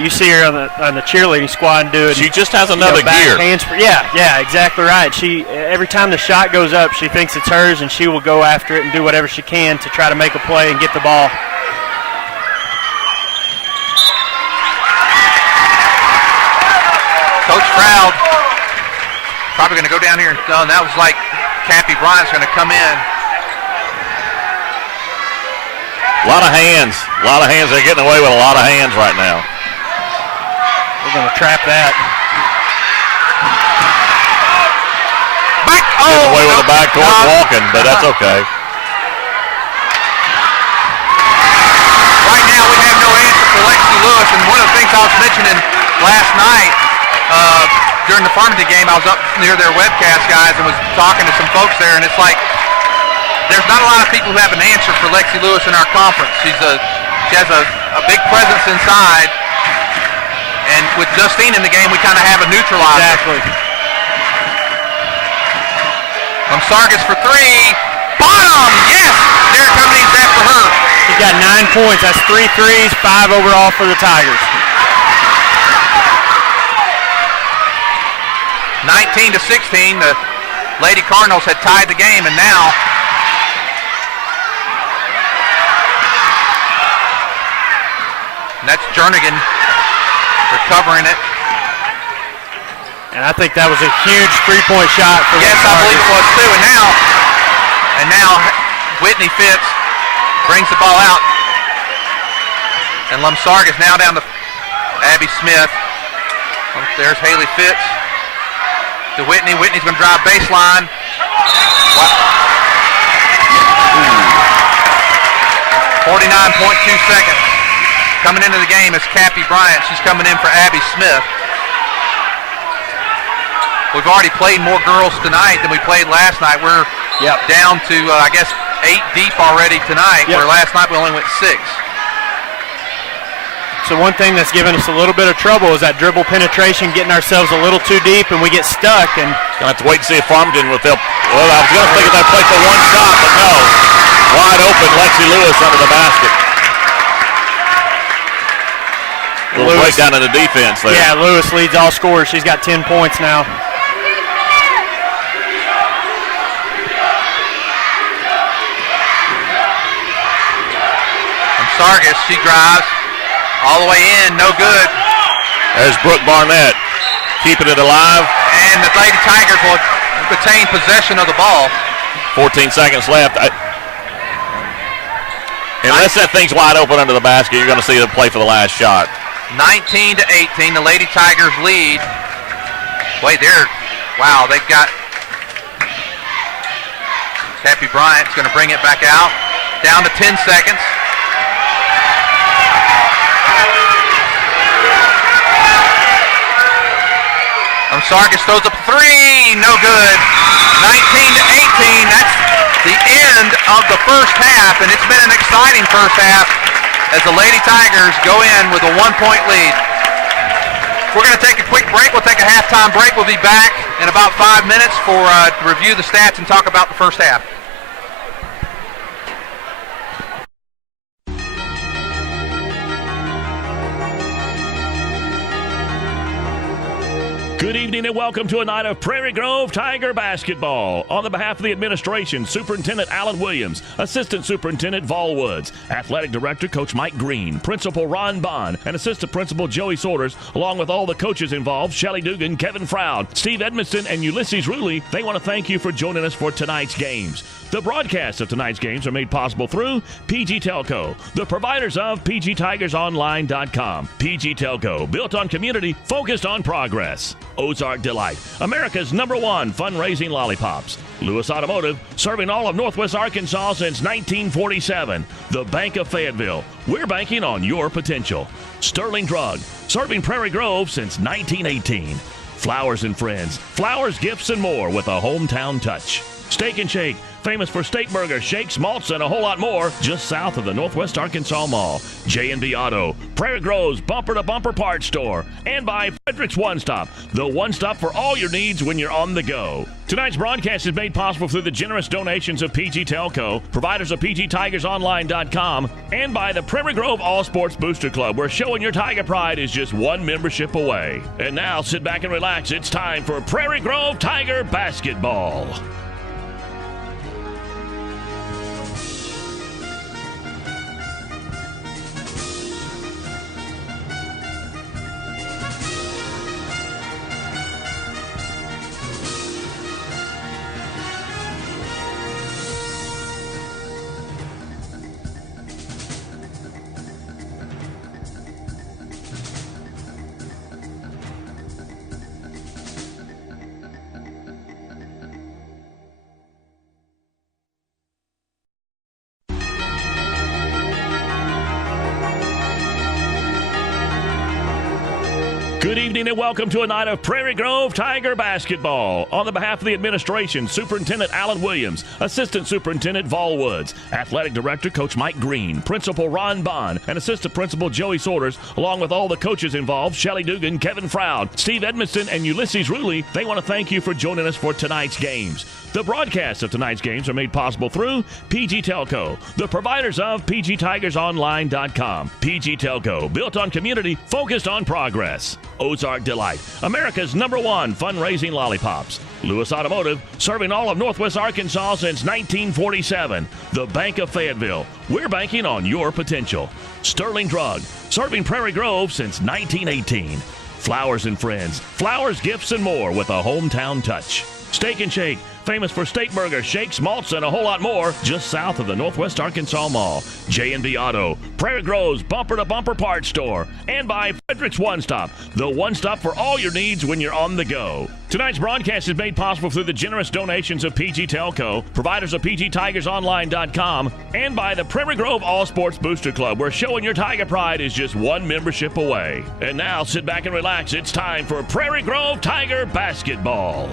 You see her on the cheerleading squad doing. She just has another gear. Yeah, exactly right. She every time the shot goes up, she thinks it's hers, and she will go after it and do whatever she can to try to make a play and get the ball. Coach Froud probably going to go down here and that was like Cappy Bryant's going to come in. A lot of hands. They're getting away with a lot of hands right now. We're going to trap that. Back. Getting away with a backcourt walking, but that's okay. Right now we have no answer for Lexi Lewis, and one of the things I was mentioning last night during the Farmington game, I was up near their webcast guys and was talking to some folks there, and it's like there's not a lot of people who have an answer for Lexi Lewis in our conference. She has a big presence inside, and with Justine in the game, we kind of have a neutralizer. Exactly. Sargis for 3. Bottom! Yes! Derek, how many is that for her? She's got 9 points. That's 3 threes, 5 overall for the Tigers. 19-16. The Lady Cardinals had tied the game, and now that's Jernigan recovering it. And I think that was a huge three-point shot for the Yes, I believe it was too. And now Whitney Fitz brings the ball out. And Sargis now down to Abby Smith. There's Haley Fitz to Whitney. Whitney's going to drive baseline. 49.2 seconds. Coming into the game is Cappy Bryant. She's coming in for Abby Smith. We've already played more girls tonight than we played last night. We're down to, 8 deep already tonight, where last night we only went 6. So one thing that's given us a little bit of trouble is that dribble penetration, getting ourselves a little too deep, and we get stuck. And gonna have to wait and see if Farmington will. Well, I was gonna think they'd play for one shot, but no. Wide open, Lexi Lewis under the basket. A little breakdown in the defense there. Yeah, Lewis leads all scorers. She's got 10 points now. Sargis, she drives all the way in, no good. There's Brooke Barnett keeping it alive. And the Lady Tigers will retain possession of the ball. 14 seconds left. Unless that thing's wide open under the basket, you're going to see them play for the last shot. 19-18, the Lady Tigers lead. Wait, they've got Cappy Bryant's going to bring it back out. Down to 10 seconds. Sargis throws up 3, no good. 19-18, that's the end of the first half, and it's been an exciting first half as the Lady Tigers go in with a 1-point lead. We're going to take a quick break. We'll take a halftime break. We'll be back in about 5 minutes to review the stats and talk about the first half. Good evening and welcome to a night of Prairie Grove Tiger basketball. On the behalf of the administration, Superintendent Alan Williams, Assistant Superintendent Vol Woods, Athletic Director Coach Mike Green, Principal Ron Bond, and Assistant Principal Joey Saunders, along with all the coaches involved, Shelly Dugan, Kevin Froud, Steve Edmondson, and Ulysses Ruley, they want to thank you for joining us for tonight's games. The broadcasts of tonight's games are made possible through PG Telco, the providers of PGTigersOnline.com. PG Telco, built on community, focused on progress. Ozark Delight, America's #1 fundraising lollipops. Lewis Automotive, serving all of Northwest Arkansas since 1947. The Bank of Fayetteville, we're banking on your potential. Sterling Drug, serving Prairie Grove since 1918. Flowers and Friends, flowers, gifts, and more with a hometown touch. Steak and Shake, famous for steak burgers, shakes, malts, and a whole lot more, just south of the Northwest Arkansas Mall. J&B Auto, Prairie Grove's bumper-to-bumper parts store, and by Frederick's One Stop, the one stop for all your needs when you're on the go. Tonight's broadcast is made possible through the generous donations of PG Telco, providers of PGTigersOnline.com, and by the Prairie Grove All Sports Booster Club, where showing your Tiger pride is just one membership away. And now, sit back and relax. It's time for Prairie Grove Tiger basketball. Good evening and welcome to a night of Prairie Grove Tiger basketball. On the behalf of the administration, Superintendent Alan Williams, Assistant Superintendent Vol Woods, Athletic Director Coach Mike Green, Principal Ron Bond, and Assistant Principal Joey Saunders, along with all the coaches involved, Shelly Dugan, Kevin Froud, Steve Edmondson, and Ulysses Ruley, they want to thank you for joining us for tonight's games. The broadcasts of tonight's games are made possible through PG Telco, the providers of PGTigersOnline.com. PG Telco, built on community, focused on progress. Ozark Delight, America's #1 fundraising lollipops. Lewis Automotive, serving all of Northwest Arkansas since 1947. The Bank of Fayetteville, we're banking on your potential. Sterling Drug, serving Prairie Grove since 1918. Flowers and Friends, flowers, gifts, and more with a hometown touch. Steak and Shake, famous for steak burgers, shakes, malts, and a whole lot more, just south of the Northwest Arkansas Mall. J&B Auto, Prairie Grove's bumper-to-bumper parts store, and by Frederick's One Stop, the one stop for all your needs when you're on the go. Tonight's broadcast is made possible through the generous donations of PG Telco, providers of PGTigersOnline.com, and by the Prairie Grove All Sports Booster Club, where showing your Tiger pride is just one membership away. And now, sit back and relax. It's time for Prairie Grove Tiger basketball.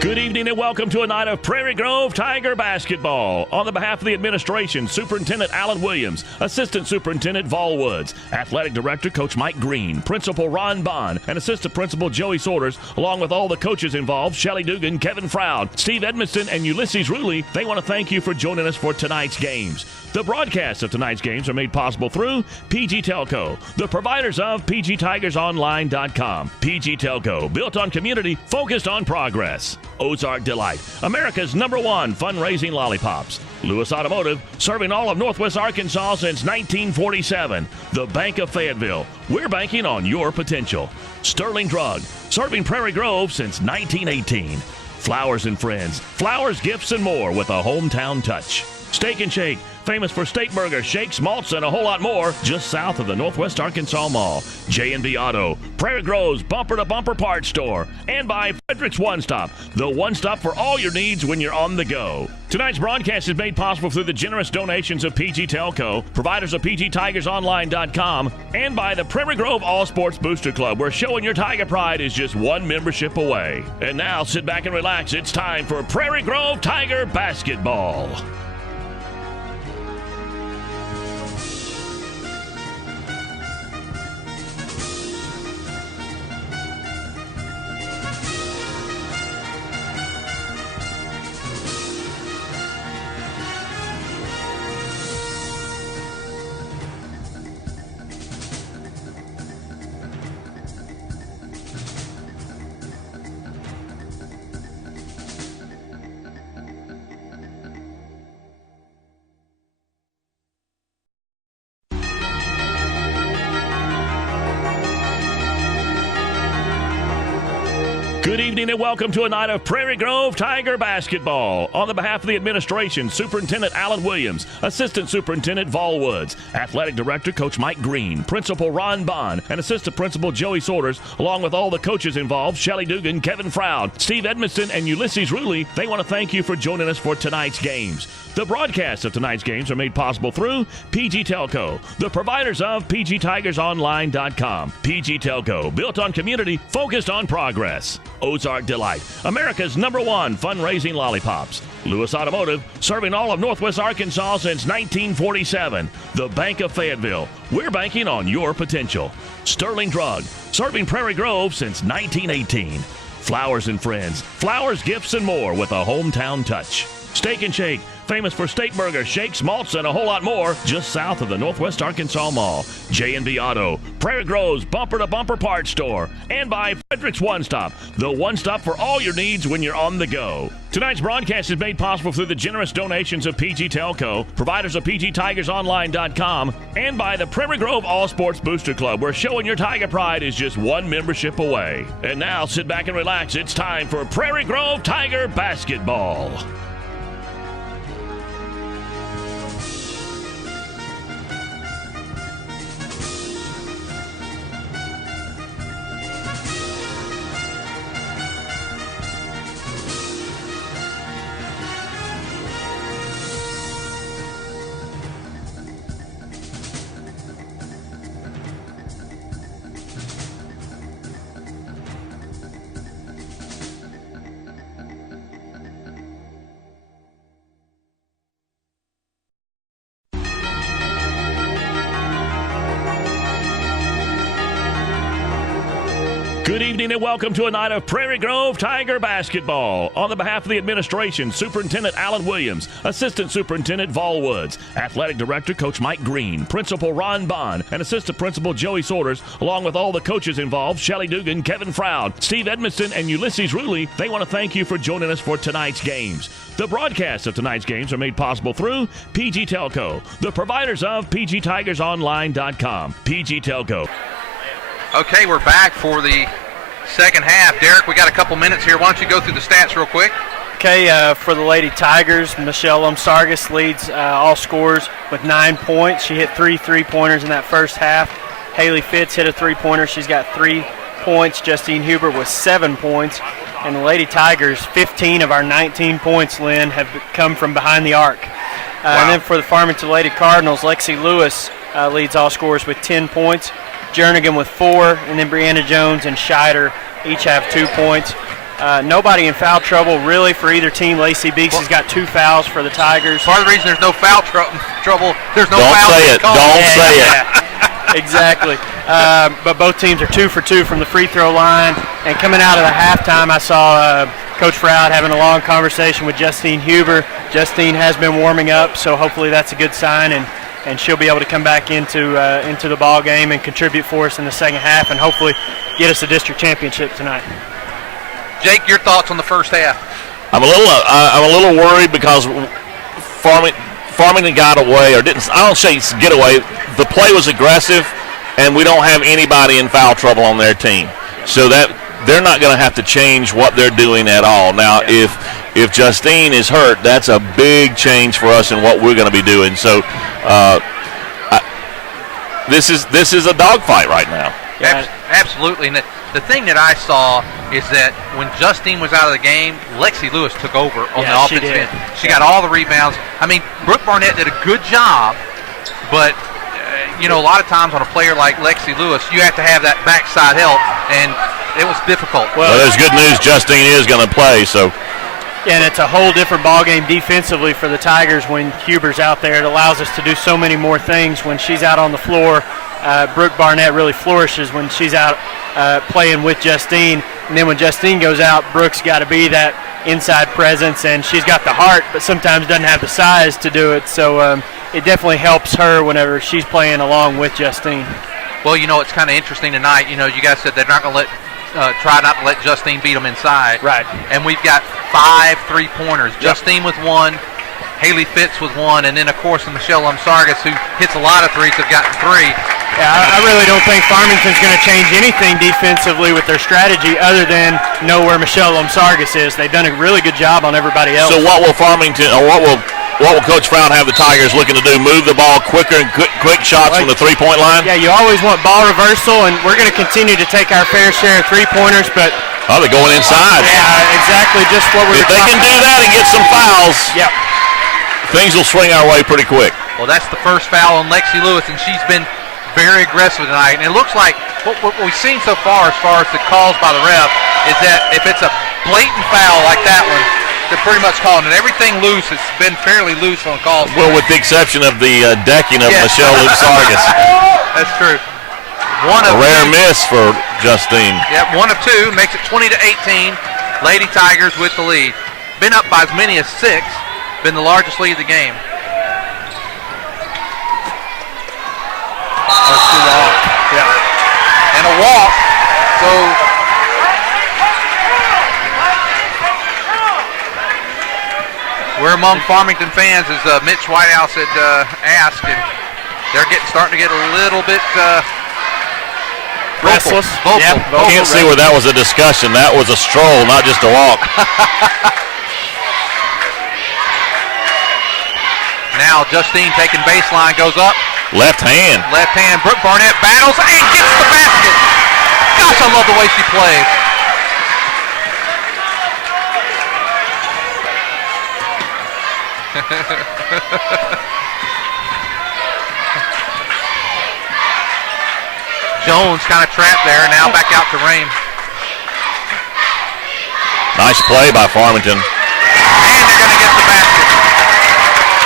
Good evening and welcome to a night of Prairie Grove Tiger basketball. On the behalf of the administration, Superintendent Alan Williams, Assistant Superintendent Vol Woods, Athletic Director Coach Mike Green, Principal Ron Bond, and Assistant Principal Joey Saunders, along with all the coaches involved, Shelly Dugan, Kevin Froud, Steve Edmondson, and Ulysses Ruley, they want to thank you for joining us for tonight's games. The broadcasts of tonight's games are made possible through PG Telco, the providers of PGTigersOnline.com. PG Telco, built on community, focused on progress. Ozark Delight, America's #1 fundraising lollipops. Lewis Automotive, serving all of Northwest Arkansas since 1947. The Bank of Fayetteville, we're banking on your potential. Sterling Drug, serving Prairie Grove since 1918. Flowers and Friends, flowers, gifts, and more with a hometown touch. Steak and Shake, famous for steak burgers, shakes, malts, and a whole lot more, just south of the Northwest Arkansas Mall. J&B Auto, Prairie Grove's bumper-to-bumper parts store, and by Frederick's One Stop, the one stop for all your needs when you're on the go. Tonight's broadcast is made possible through the generous donations of PG Telco, providers of PGTigersOnline.com, and by the Prairie Grove All Sports Booster Club, where showing your Tiger pride is just one membership away. And now, sit back and relax. It's time for Prairie Grove Tiger basketball. Good evening and welcome to a night of Prairie Grove Tiger basketball. On the behalf of the administration, Superintendent Alan Williams, Assistant Superintendent Vol Woods, Athletic Director Coach Mike Green, Principal Ron Bond, and Assistant Principal Joey Saunders, along with all the coaches involved, Shelly Dugan, Kevin Froud, Steve Edmondson, and Ulysses Ruley, they want to thank you for joining us for tonight's games. The broadcasts of tonight's games are made possible through PG Telco, the providers of PGTigersOnline.com. PG Telco, built on community, focused on progress. Ozark Delight, America's #1 fundraising lollipops. Lewis Automotive, serving all of Northwest Arkansas since 1947. The Bank of Fayetteville, we're banking on your potential. Sterling Drug, serving Prairie Grove since 1918. Flowers and Friends, flowers, gifts, and more with a hometown touch. Steak and Shake, famous for steak burgers, shakes, malts, and a whole lot more, just south of the Northwest Arkansas Mall. J&B Auto, Prairie Grove's bumper-to-bumper parts store, and by Frederick's One Stop, the one stop for all your needs when you're on the go. Tonight's broadcast is made possible through the generous donations of PG Telco, providers of PGTigersOnline.com, and by the Prairie Grove All Sports Booster Club, where showing your Tiger pride is just one membership away. And now, sit back and relax. It's time for Prairie Grove Tiger basketball. Good evening and welcome to a night of Prairie Grove Tiger basketball. On the behalf of the administration, Superintendent Alan Williams, Assistant Superintendent Vol Woods, Athletic Director Coach Mike Green, Principal Ron Bond, and Assistant Principal Joey Saunders, along with all the coaches involved, Shelly Dugan, Kevin Froud, Steve Edmondson, and Ulysses Ruley, they want to thank you for joining us for tonight's games. The broadcasts of tonight's games are made possible through PG Telco, the providers of PGTigersOnline.com. PG Telco. Okay, we're back for the second half. Derek, we got a couple minutes here. Why don't you go through the stats real quick? Okay, for the Lady Tigers, Michelle Umsargas leads all scorers with 9 points. She hit 3 3-pointers in that first half. Haley Fitz hit a 3-pointer. She's got 3 points. Justine Huber with 7 points. And the Lady Tigers, 15 of our 19 points, Lynn, have come from behind the arc. Wow. And then for the Farmington Lady Cardinals, Lexi Lewis leads all scorers with 10 points. Jernigan with 4, and then Brianna Jones and Scheider each have 2 points. Nobody in foul trouble really for either team. Lacey Beeks has got 2 fouls for the Tigers. Part of the reason there's no foul trouble, there's no Don't foul. say it. Don't say it. Exactly. But both teams are 2 for 2 from the free throw line. And coming out of the halftime, I saw Coach Froud having a long conversation with Justine Huber. Justine has been warming up, so hopefully that's a good sign. And she'll be able to come back into the ball game and contribute for us in the second half, and hopefully get us a district championship tonight. Jake, your thoughts on the first half? I'm a little worried because Farmington got away, or didn't. I don't say get away. The play was aggressive, and we don't have anybody in foul trouble on their team, so that they're not going to have to change what they're doing at all. Now, if if Justine is hurt, that's a big change for us in what we're going to be doing. So this is a dogfight right now. Absolutely. And the thing that I saw is that when Justine was out of the game, Lexi Lewis took over on the offensive end. She got all the rebounds. I mean, Brooke Barnett did a good job, but a lot of times on a player like Lexi Lewis, you have to have that backside help, and it was difficult. Well, there's good news. Justine is going to play, so. Yeah, and it's a whole different ballgame defensively for the Tigers when Huber's out there. It allows us to do so many more things when she's out on the floor. Brooke Barnett really flourishes when she's out playing with Justine. And then when Justine goes out, Brooke's got to be that inside presence, and she's got the heart, but sometimes doesn't have the size to do it. So it definitely helps her whenever she's playing along with Justine. Well, it's kind of interesting tonight. You guys said they're not going to try not to let Justine beat them inside. Right. And we've got 5 3-pointers. Yep. Justine with 1, Haley Fitz with 1, and then, of course, Michelle Lumsargas, who hits a lot of threes, have gotten 3. Yeah, I really don't think Farmington's going to change anything defensively with their strategy other than know where Michelle Lumsargas is. They've done a really good job on everybody else. So what will Farmington, or what will Coach Frown have the Tigers looking to do? Move the ball quicker and quick shots from the 3-point line? Yeah, you always want ball reversal, and we're going to continue to take our fair share of 3-pointers, but they're going inside. Yeah, exactly, just what we were talking about. If they can do that and get some fouls, yep, things will swing our way pretty quick. Well, that's the first foul on Lexi Lewis, and she's been very aggressive tonight. And it looks like what we've seen so far as the calls by the ref is that if it's a blatant foul like that one, they're pretty much calling it. Everything loose. It's been fairly loose on calls. Well, with the exception of the decking of Michelle Lumsargas. That's true. A rare miss for Justine. Yep, 1 of 2 makes it 20-18. Lady Tigers with the lead. Been up by as many as 6. Been the largest lead of the game. That's too long. Yeah. And a walk. So we're among Farmington fans, as Mitch Whitehouse had asked, and they're starting to get a little bit restless. Vocal. Can't see where that was a discussion. That was a stroll, not just a walk. Now Justine taking baseline, goes up. Left hand. Brooke Barnett battles and gets the basket. Gosh, I love the way she plays. Jones kind of trapped there. Now back out to Rain. Nice play by Farmington. And they're going to get the basket.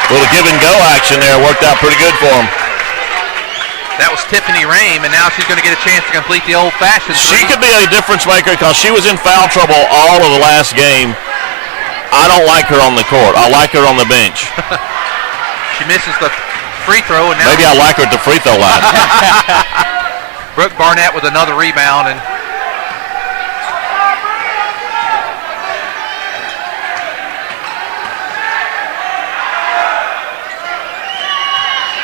A little give and go action there. Worked out pretty good for them. That was Tiffany Rame, and now she's going to get a chance to complete the old-fashioned three. She could be a difference maker because she was in foul trouble all of the last game. I don't like her on the court. I like her on the bench. She misses the free throw, and now maybe I like her at the free throw line. Brooke Barnett with another rebound, and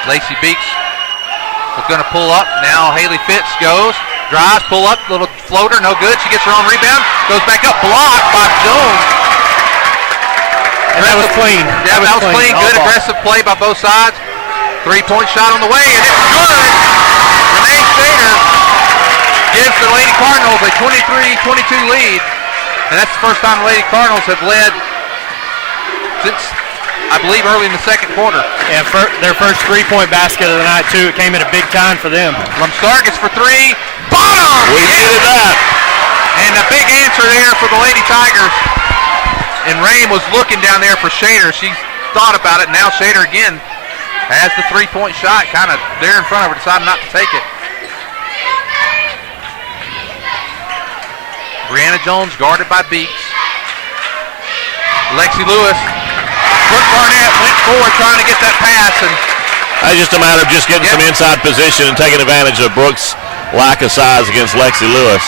Lacey Beeks was going to pull up. Now Haley Fitz goes, drives, pull up, little floater, no good. She gets her own rebound, goes back up, blocked by Jones. And that was clean. Yeah, that was clean. Good aggressive play by both sides. 3-point shot on the way, and it's good. Renee Shader gives the Lady Cardinals a 23-22 lead. And that's the first time the Lady Cardinals have led since, I believe, early in the second quarter. Yeah, their first 3-point basket of the night, too. It came at a big time for them. Lumsargas for 3. Bottom! We needed that. And a big answer there for the Lady Tigers. And Rain was looking down there for Shader. She thought about it. Now Shader again has the 3-point shot kind of there in front of her, decided not to take it. Brianna Jones guarded by Beeks. Lexi Lewis. Brooke Barnett went forward trying to get that pass. And it's just a matter of just getting some inside position and taking advantage of Brooks' lack of size against Lexi Lewis.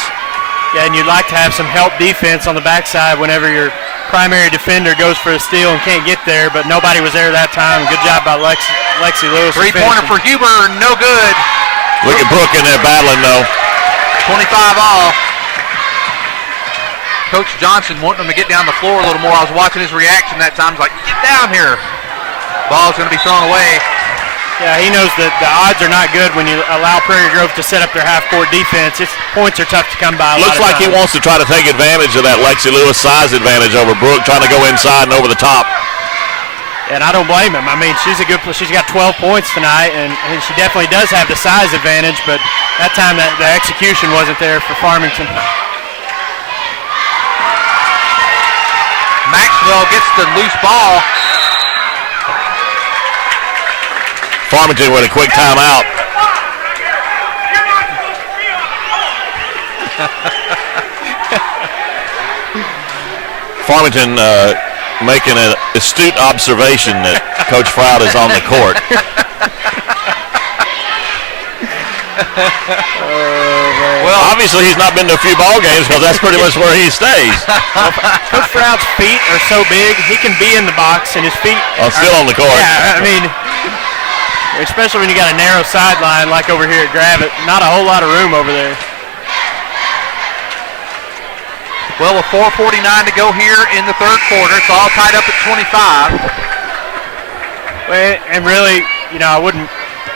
Yeah, and you'd like to have some help defense on the backside whenever your primary defender goes for a steal and can't get there, but nobody was there that time. Good job by Lexi Lewis. 3-pointer for Huber, no good. Look at Brooke in there battling, though. 25 all. Coach Johnson wanting him to get down the floor a little more. I was watching his reaction that time. I was like, get down here. Ball's going to be thrown away. Yeah, he knows that the odds are not good when you allow Prairie Grove to set up their half-court defense. Points are tough to come by. Looks like he wants to try to take advantage of that Lexi Lewis size advantage over Brooke, trying to go inside and over the top. And I don't blame him. I mean, she's got 12 points tonight, and she definitely does have the size advantage, but that time the execution wasn't there for Farmington. Maxwell gets the loose ball. Farmington with a quick timeout. Farmington making an astute observation that Coach Froud is on the court. Well, obviously he's not been to a few ball games because that's pretty much where he stays. Coach Froud's feet are so big, he can be in the box, and his feet are still on the court. Yeah, I mean, especially when you got a narrow sideline like over here at Gravett, not a whole lot of room over there. Well, with 4:49 to go here in the third quarter, it's all tied up at 25. Well, and really,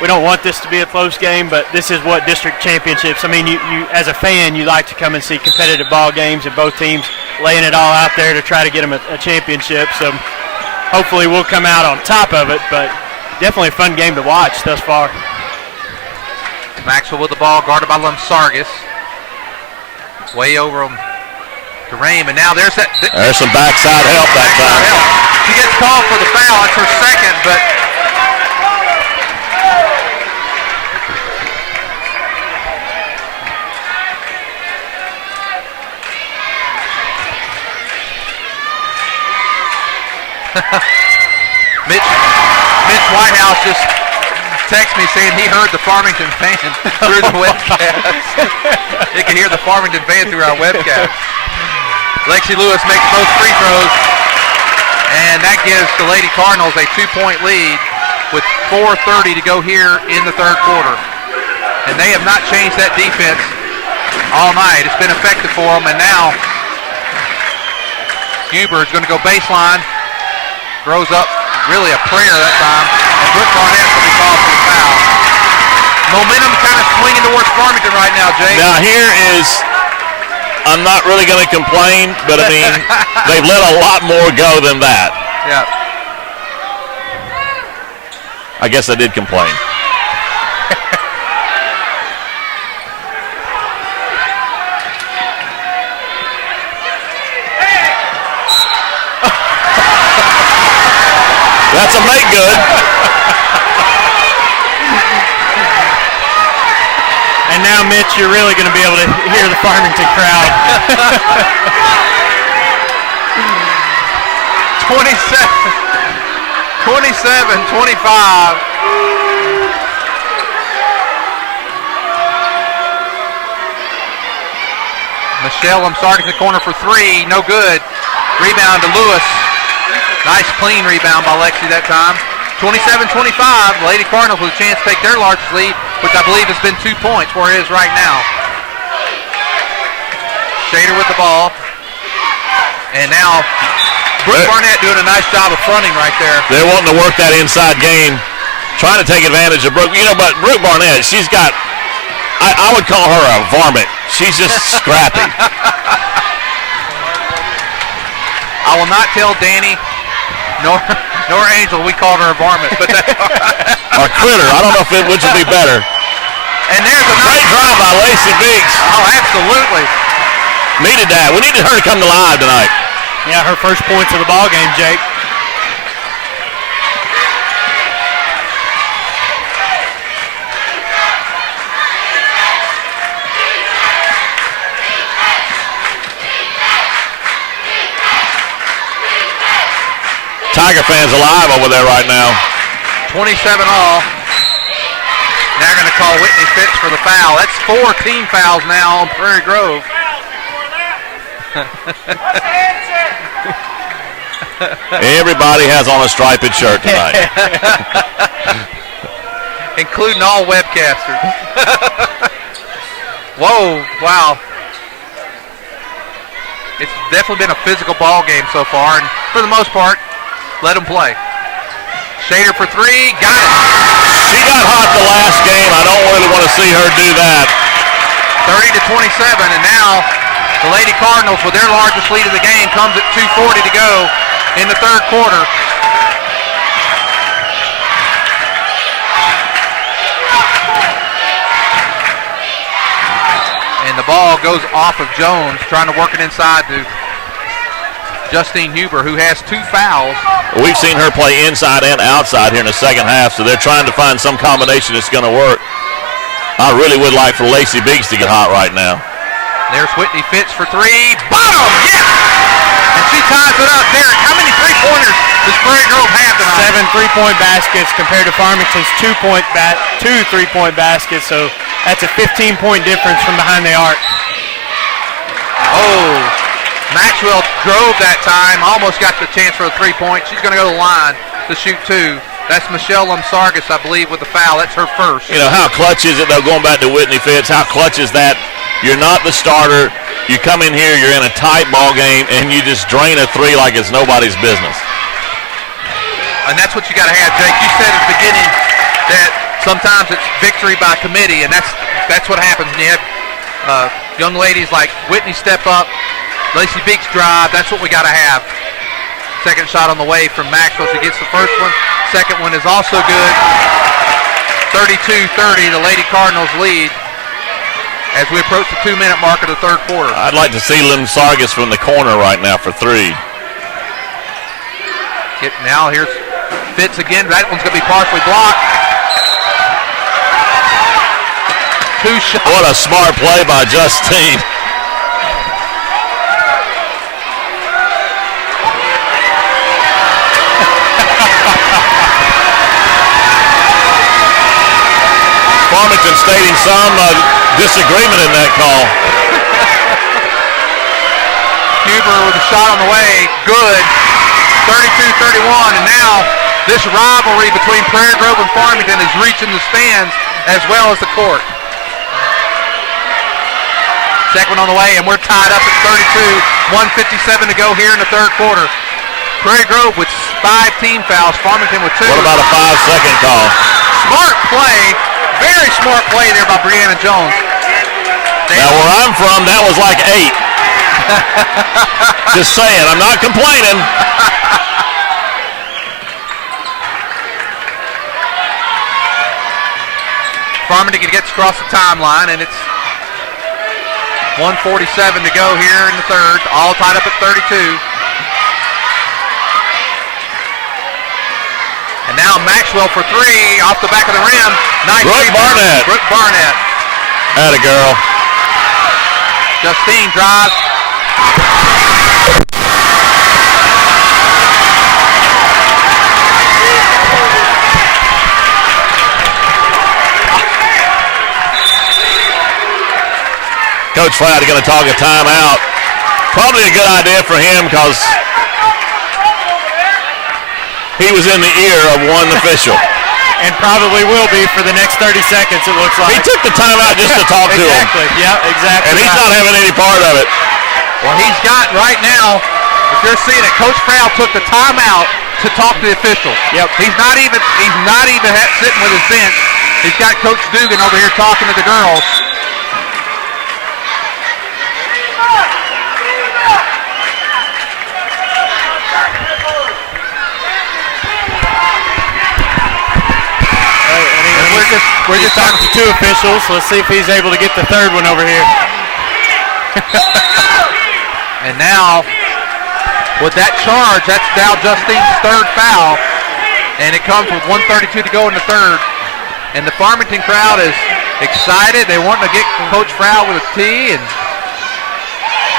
we don't want this to be a close game, but this is what district championships. I mean, you as a fan, you like to come and see competitive ball games and both teams laying it all out there to try to get them a championship. So hopefully we'll come out on top of it, but definitely a fun game to watch thus far. Maxwell with the ball, guarded by Lumsargis. Way over him to Rame, and now there's some backside help that time. She gets called for the foul. It's her second, but Mitch Whitehouse just texted me saying he heard the Farmington fan through the webcast. He can hear the Farmington fan through our webcast. Lexi Lewis makes both free throws, and that gives the Lady Cardinals a 2-point lead with 4:30 to go here in the third quarter. And they have not changed that defense all night. It's been effective for them, and now Huber is going to go baseline. Throws up really a prayer that time, and Brooke Barnett's going to be called for the foul. Momentum kind of swinging towards Farmington right now, Jay. Now here is, I'm not really going to complain, but I mean, they've let a lot more go than that. Yeah. I guess I did complain. That's a make good. And now, Mitch, you're really going to be able to hear the Farmington crowd. 27-25. Michelle Lumsargis in the corner for three. No good. Rebound to Lewis. Nice clean rebound by Lexi that time. 27-25. Lady Cardinals with a chance to take their largest lead, which I believe has been 2 points where it is right now. Shader with the ball. And now Brooke Barnett doing a nice job of fronting right there. They're wanting to work that inside game, trying to take advantage of Brooke. But Brooke Barnett, she's got, I would call her a varmint. She's just scrappy. I will not tell Danny nor Angel we called her a varmint, but that's all right. Or critter. I don't know which would be better. And there's a great drive by Lacey Beeks. Oh, absolutely. Needed that. We needed her to come to live tonight. Yeah, her first points of the ball game, Jake. Tiger fans alive over there right now. 27 all. Now going to call Whitney Fitz for the foul. That's 4 team fouls now on Prairie Grove. Everybody has on a striped shirt tonight. Including all webcasters. Whoa, wow. it's definitely been a physical ball game so far, and for the most part, let them play. Shader for three, got it. She got hot the last game. I don't really want to see her do that. 30-27, and now the Lady Cardinals, with their largest lead of the game, comes at 2:40 to go in the third quarter. And the ball goes off of Jones, trying to work it inside to Justine Huber, who has 2 fouls. We've seen her play inside and outside here in the second half, so they're trying to find some combination that's going to work. I really would like for Lacey Biggs to get hot right now. There's Whitney Fitz for three. Bottom, yes! And she ties it up. Derek, how many three-pointers does Prairie Grove have tonight? 7 3-point baskets compared to Farmington's 2 3-point baskets, so that's a 15-point difference from behind the arc. Oh, Maxwell drove that time, almost got the chance for a 3-point. She's going to go to the line to shoot 2. That's Michelle Lumsargis, I believe, with the foul. That's her first. You know, how clutch is it, though, going back to Whitney Fitz, how clutch is that? You're not the starter. You come in here, you're in a tight ball game, and you just drain a 3 like it's nobody's business. And that's what you got to have, Jake. You said at the beginning that sometimes it's victory by committee, and that's what happens when you have young ladies like Whitney step up, Lacey Beeks drive. That's what we got to have. Second shot on the way from Maxwell. She gets the first one. Second one is also good. 32-30, the Lady Cardinals lead as we approach the 2-minute mark of the third quarter. I'd like to see Lynn Sargis from the corner right now for 3. Now here's Fitz again. That one's going to be partially blocked. 2 shots. What a smart play by Justine. Farmington stating some disagreement in that call. Huber with a shot on the way. Good. 32-31. And now this rivalry between Prairie Grove and Farmington is reaching the stands as well as the court. Second one on the way, and we're tied up at 32. 1:57 to go here in the third quarter. Prairie Grove with 5 team fouls. Farmington with 2. What about a 5-second call? Smart play. Very smart play there by Brianna Jones. Now where I'm from, that was like 8. Just saying, I'm not complaining. Farmington gets across the timeline, and it's 1:47 to go here in the third. All tied up at 32. And now Maxwell for 3 off the back of the rim. Nice Brooke rebound. Barnett. Brooke Barnett. Atta girl. Justine drives. Coach Flatt is going to talk a timeout. Probably a good idea for him because he was in the ear of one official. And probably will be for the next 30 seconds, it looks like. He took the timeout just to talk to him. Exactly, yeah, exactly. And he's not having any part of it. Well, he's got right now, if you're seeing it, Coach Proud took the timeout to talk to the official. Yep. He's not even sitting with his bench. He's got Coach Dugan over here talking to the girls. We're just talking to 2 officials. Let's see if he's able to get the third one over here. And now, with that charge, that's now Justine's 3rd foul. And it comes with 1:32 to go in the third. And the Farmington crowd is excited. They want to get Coach Frau with a tee. And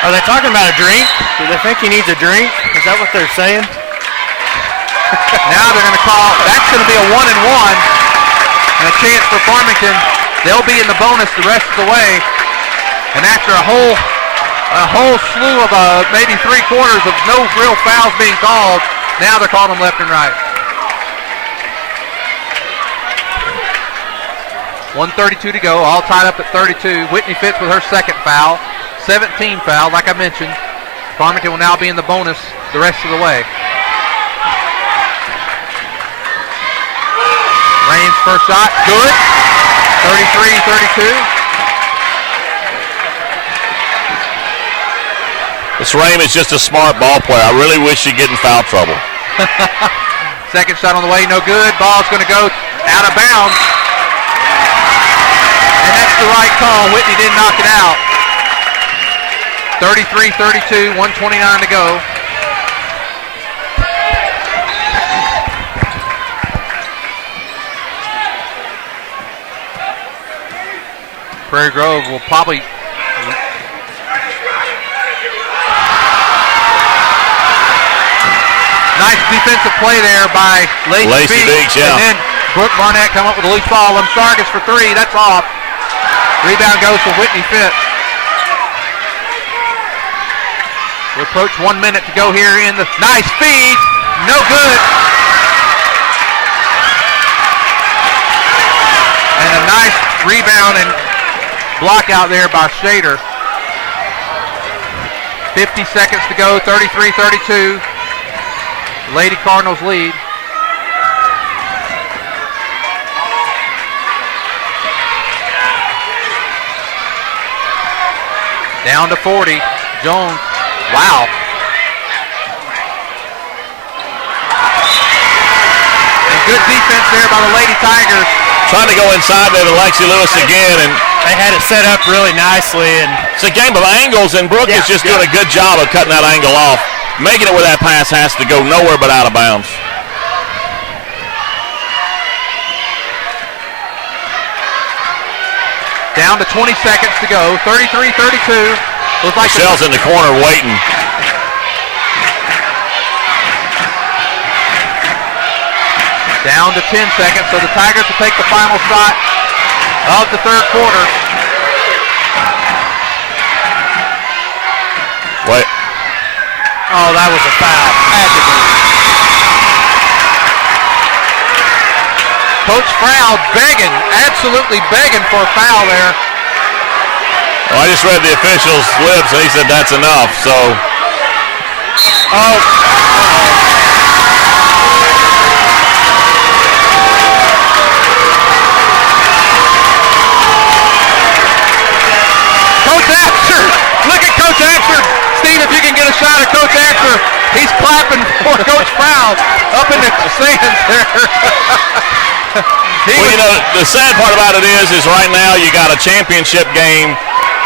are they talking about a drink? Do they think he needs a drink? Is that what they're saying? Now they're going to call. That's going to be a 1-and-1. And a chance for Farmington. They'll be in the bonus the rest of the way. And after a whole slew of maybe 3/4 of no real fouls being called, now they're calling them left and right. 1:32 to go, all tied up at 32. Whitney Fitz with her 2nd foul. 17 foul, like I mentioned. Farmington will now be in the bonus the rest of the way. Rain's first shot, good. 33-32. This Rain is just a smart ball player. I really wish he'd get in foul trouble. Second shot on the way, no good. Ball's going to go out of bounds. And that's the right call. Whitney didn't knock it out. 33-32, 1:29 to go. Prairie Grove will probably nice defensive play there by Lacey Beach, yeah. And then Brooke Barnett come up with a loose ball. Lemsargas for three. That's off. Rebound goes to Whitney Fitz. We approach 1 minute to go here in the nice feed. No good. And a nice rebound and block out there by Shader. 50 seconds to go, 33-32. Lady Cardinals lead. Down to 40. Jones. Wow. And good defense there by the Lady Tigers. Trying to go inside there to Lexi Lewis again, and They had it set up really nicely, and it's a game of angles, and Brooke is just doing a good job of cutting that angle off, making it where that pass has to go nowhere but out of bounds. Down to 20 seconds to go. 33-32. Looks like Michelle's in the corner waiting. Down to 10 seconds, so the Tigers will take the final shot of the third quarter. Wait. Oh, that was a foul. Had to be. Coach Froud begging, absolutely begging for a foul there. Well, I just read the official's lips, and he said that's enough, so. Oh. Coach Asher, look at Coach Asher. Steve, if you can get a shot at Coach Asher, he's clapping for Coach Froud up in the stands there. Well, you know, the sad part about it is right now you got a championship game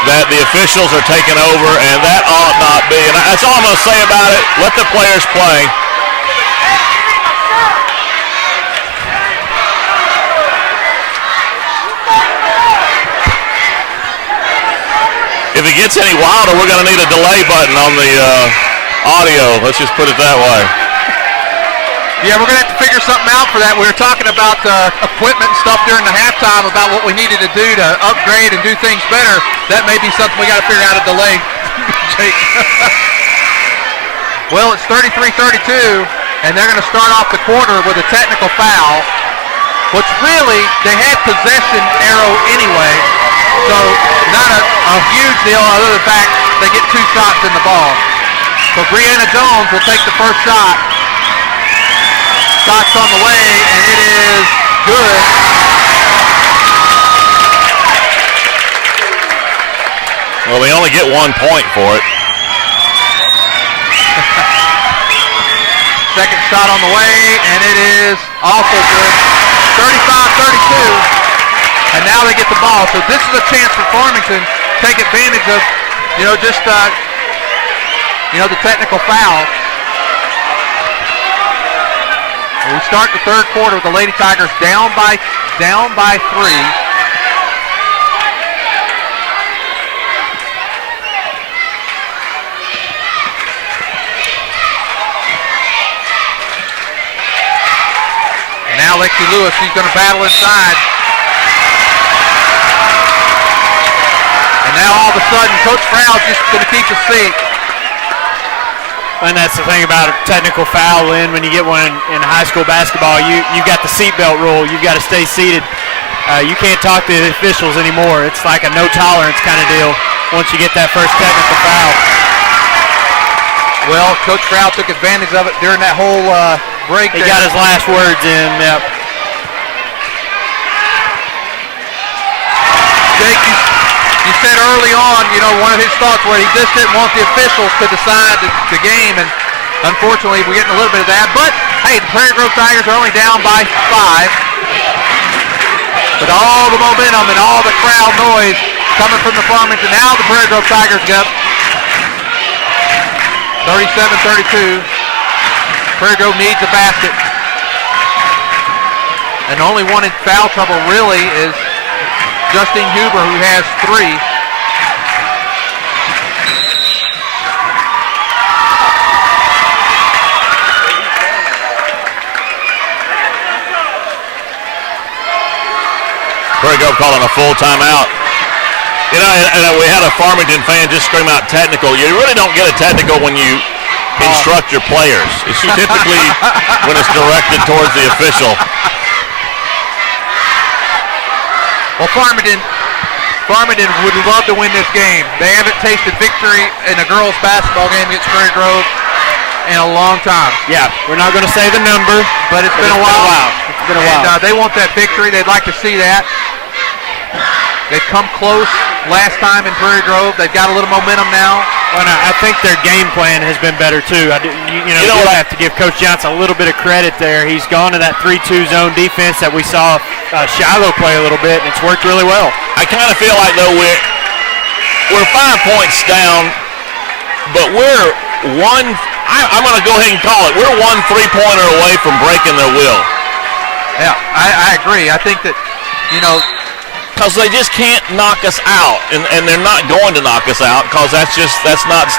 that the officials are taking over, and that ought not be. And that's all I'm going to say about it. Let the players play. If it gets any wilder, we're going to need a delay button on the audio. Let's just put it that way. Yeah, we're going to have to figure something out for that. We were talking about equipment and stuff during the halftime about what we needed to do to upgrade and do things better. That may be something we got to figure out a delay. Jake. Well, it's 33-32, and they're going to start off the quarter with a technical foul, which really, they had possession arrow anyway, so not a huge deal other than the fact they get two shots in the ball. So Brianna Jones will take the first shot. Shot's on the way, and it is good. Well, they only get 1 point for it. Second shot on the way, and it is also good. 35-32. And now they get the ball. So this is a chance for Farmington to take advantage of, the technical foul. We start the third quarter with the Lady Tigers down by 3. And now Lexi Lewis, she's going to battle inside. And now all of a sudden, Coach Froud's just going to keep the seat. And that's the thing about a technical foul, Lynn. When you get one in high school basketball, you got the seatbelt rule. You've got to stay seated. You can't talk to the officials anymore. It's like a no tolerance kind of deal once you get that first technical foul. Well, Coach Crowd took advantage of it during that whole break. He got his last words in. Yep. Jake, you said early on, one of his thoughts where he just didn't want the officials to decide the game, and unfortunately we're getting a little bit of that. But, hey, the Prairie Grove Tigers are only down by 5. But all the momentum and all the crowd noise coming from the Farmington. Now the Prairie Grove Tigers get up 37-32. Prairie Grove needs a basket. And the only one in foul trouble really is Justine Huber, who has 3. Prairie Grove calling a full timeout. And we had a Farmington fan just scream out technical. You really don't get a technical when you instruct your players. It's typically when it's directed towards the official. Well, Farmington would love to win this game. They haven't tasted victory in a girls' basketball game against Prairie Grove in a long time. Yeah, we're not going to say the number, but it's been a while. It's been a while. And they want that victory. They'd like to see that. They've come close last time in Prairie Grove. They've got a little momentum now. Well, I think their game plan has been better too. You have to give Coach Johnson a little bit of credit there. He's gone to that 3-2 zone defense that we saw Shiloh play a little bit, and it's worked really well. I kind of feel like though we're 5 points down, but we're one. I'm going to go ahead and call it. We're 1 3-pointer away from breaking their will. Yeah, I agree. I think that because they just can't knock us out, and they're not going to knock us out because that's not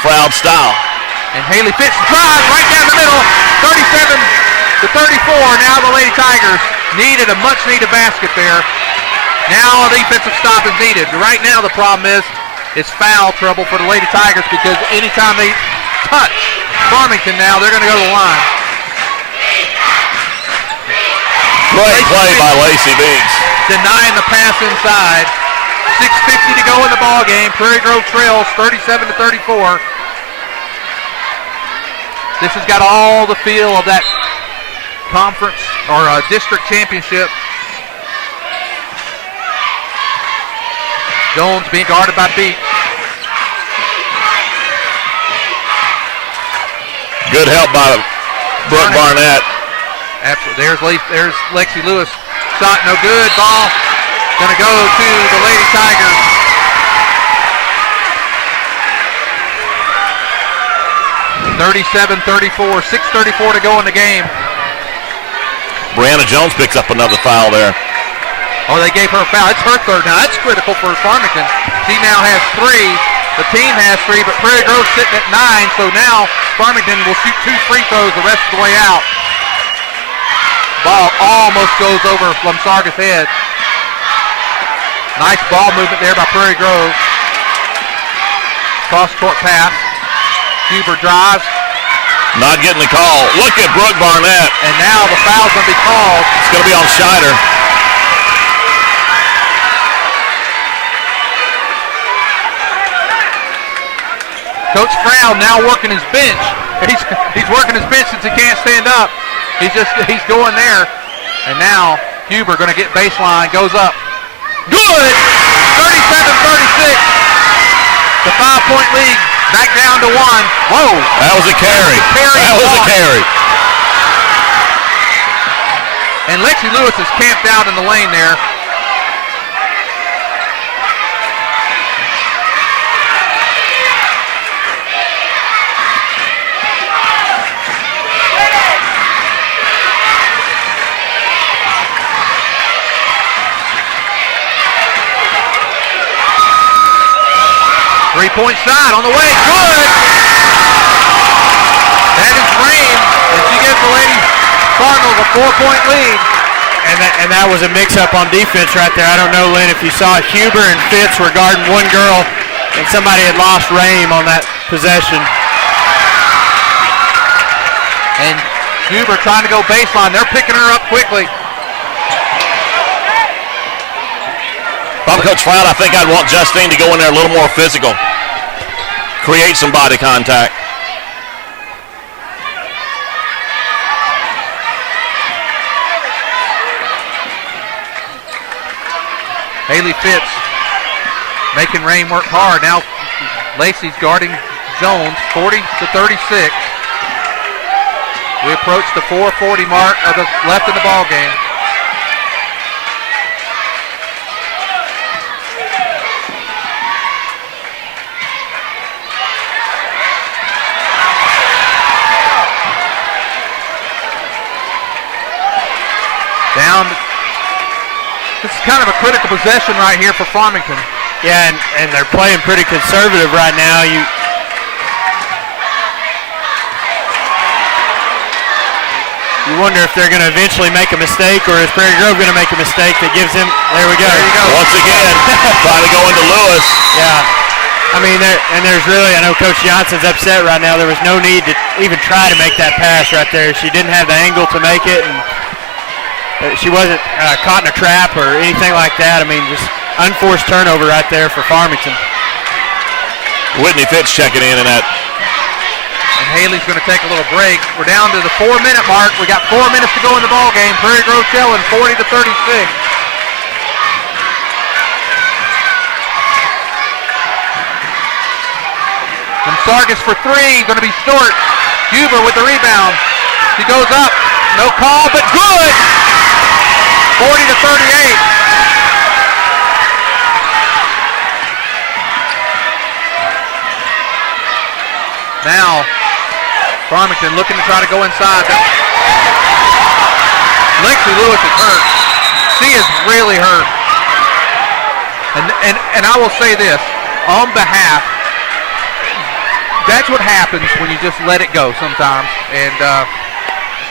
Froud's style. And Haley Fitz drives right down the middle, 37-34. Now the Lady Tigers needed a much-needed basket there. Now a defensive stop is needed. Right now the problem is foul trouble for the Lady Tigers because anytime they touch Farmington now, they're going to go to the line. Great play by Lacey Beeks. Denying the pass inside. 6:50 to go in the ball game. Prairie Grove trails 37-34. This has got all the feel of that conference or district championship. Jones being guarded by Beek. Good help by Brooke Barnett. Absolutely. There's Lexi Lewis. Shot no good. Ball going to go to the Lady Tigers. (37-34). 6:34 to go in the game. Brianna Jones picks up another foul there. Oh, they gave her a foul. It's her third now. That's critical for Farmington. She now has 3. The team has 3, but Prairie Grove's sitting at 9. So now Farmington will shoot 2 free throws the rest of the way out. Ball almost goes over Lamsarga's head. Nice ball movement there by Prairie Grove. Cross-court pass. Huber drives. Not getting the call. Look at Brooke Barnett. And now the foul's going to be called. It's going to be on Scheider. Coach Froud now working his bench. He's working his bench since he can't stand up. He's going there. And now Huber going to get baseline, goes up. Good! 37-36. The 5-point lead back down to 1. Whoa! That was a carry. That was a carry. And Lexi Lewis is camped out in the lane there. Three-point shot on the way. Good! That is Ream, and she gives the Lady Cardinals a 4-point lead. And that was a mix-up on defense right there. I don't know, Lynn, if you saw it. Huber and Fitz were guarding one girl, and somebody had lost Ream on that possession. And Huber trying to go baseline. They're picking her up quickly. If I'm Coach Froud, I think I'd want Justine to go in there a little more physical. create some body contact. Haley Fitz making Rain work hard. Now Lacey's guarding Jones, 40-36. We approach the 4:40 mark of the left in the ball game. Down. This is kind of a critical possession right here for Farmington. Yeah, and they're playing pretty conservative right now. You wonder if they're going to eventually make a mistake, or is Prairie Grove going to make a mistake that gives him. There we go. There you go. Once again, trying to go into Lewis. Yeah. I mean, there's really, I know Coach Johnson's upset right now. There was no need to even try to make that pass right there. She didn't have the angle to make it, and she wasn't caught in a trap or anything like that. I mean, just unforced turnover right there for Farmington. Whitney Fitz checking in and that. And Haley's going to take a little break. We're down to the 4-minute mark. We got 4 minutes to go in the ball game. Prairie Grove trailing 40-36. From Sargis for three, going to be short. Huber with the rebound. He goes up. No call, but good. 40-38. Now, Farmington looking to try to go inside. Lexi Lewis is hurt. She is really hurt. And I will say this, on behalf, that's what happens when you just let it go sometimes. And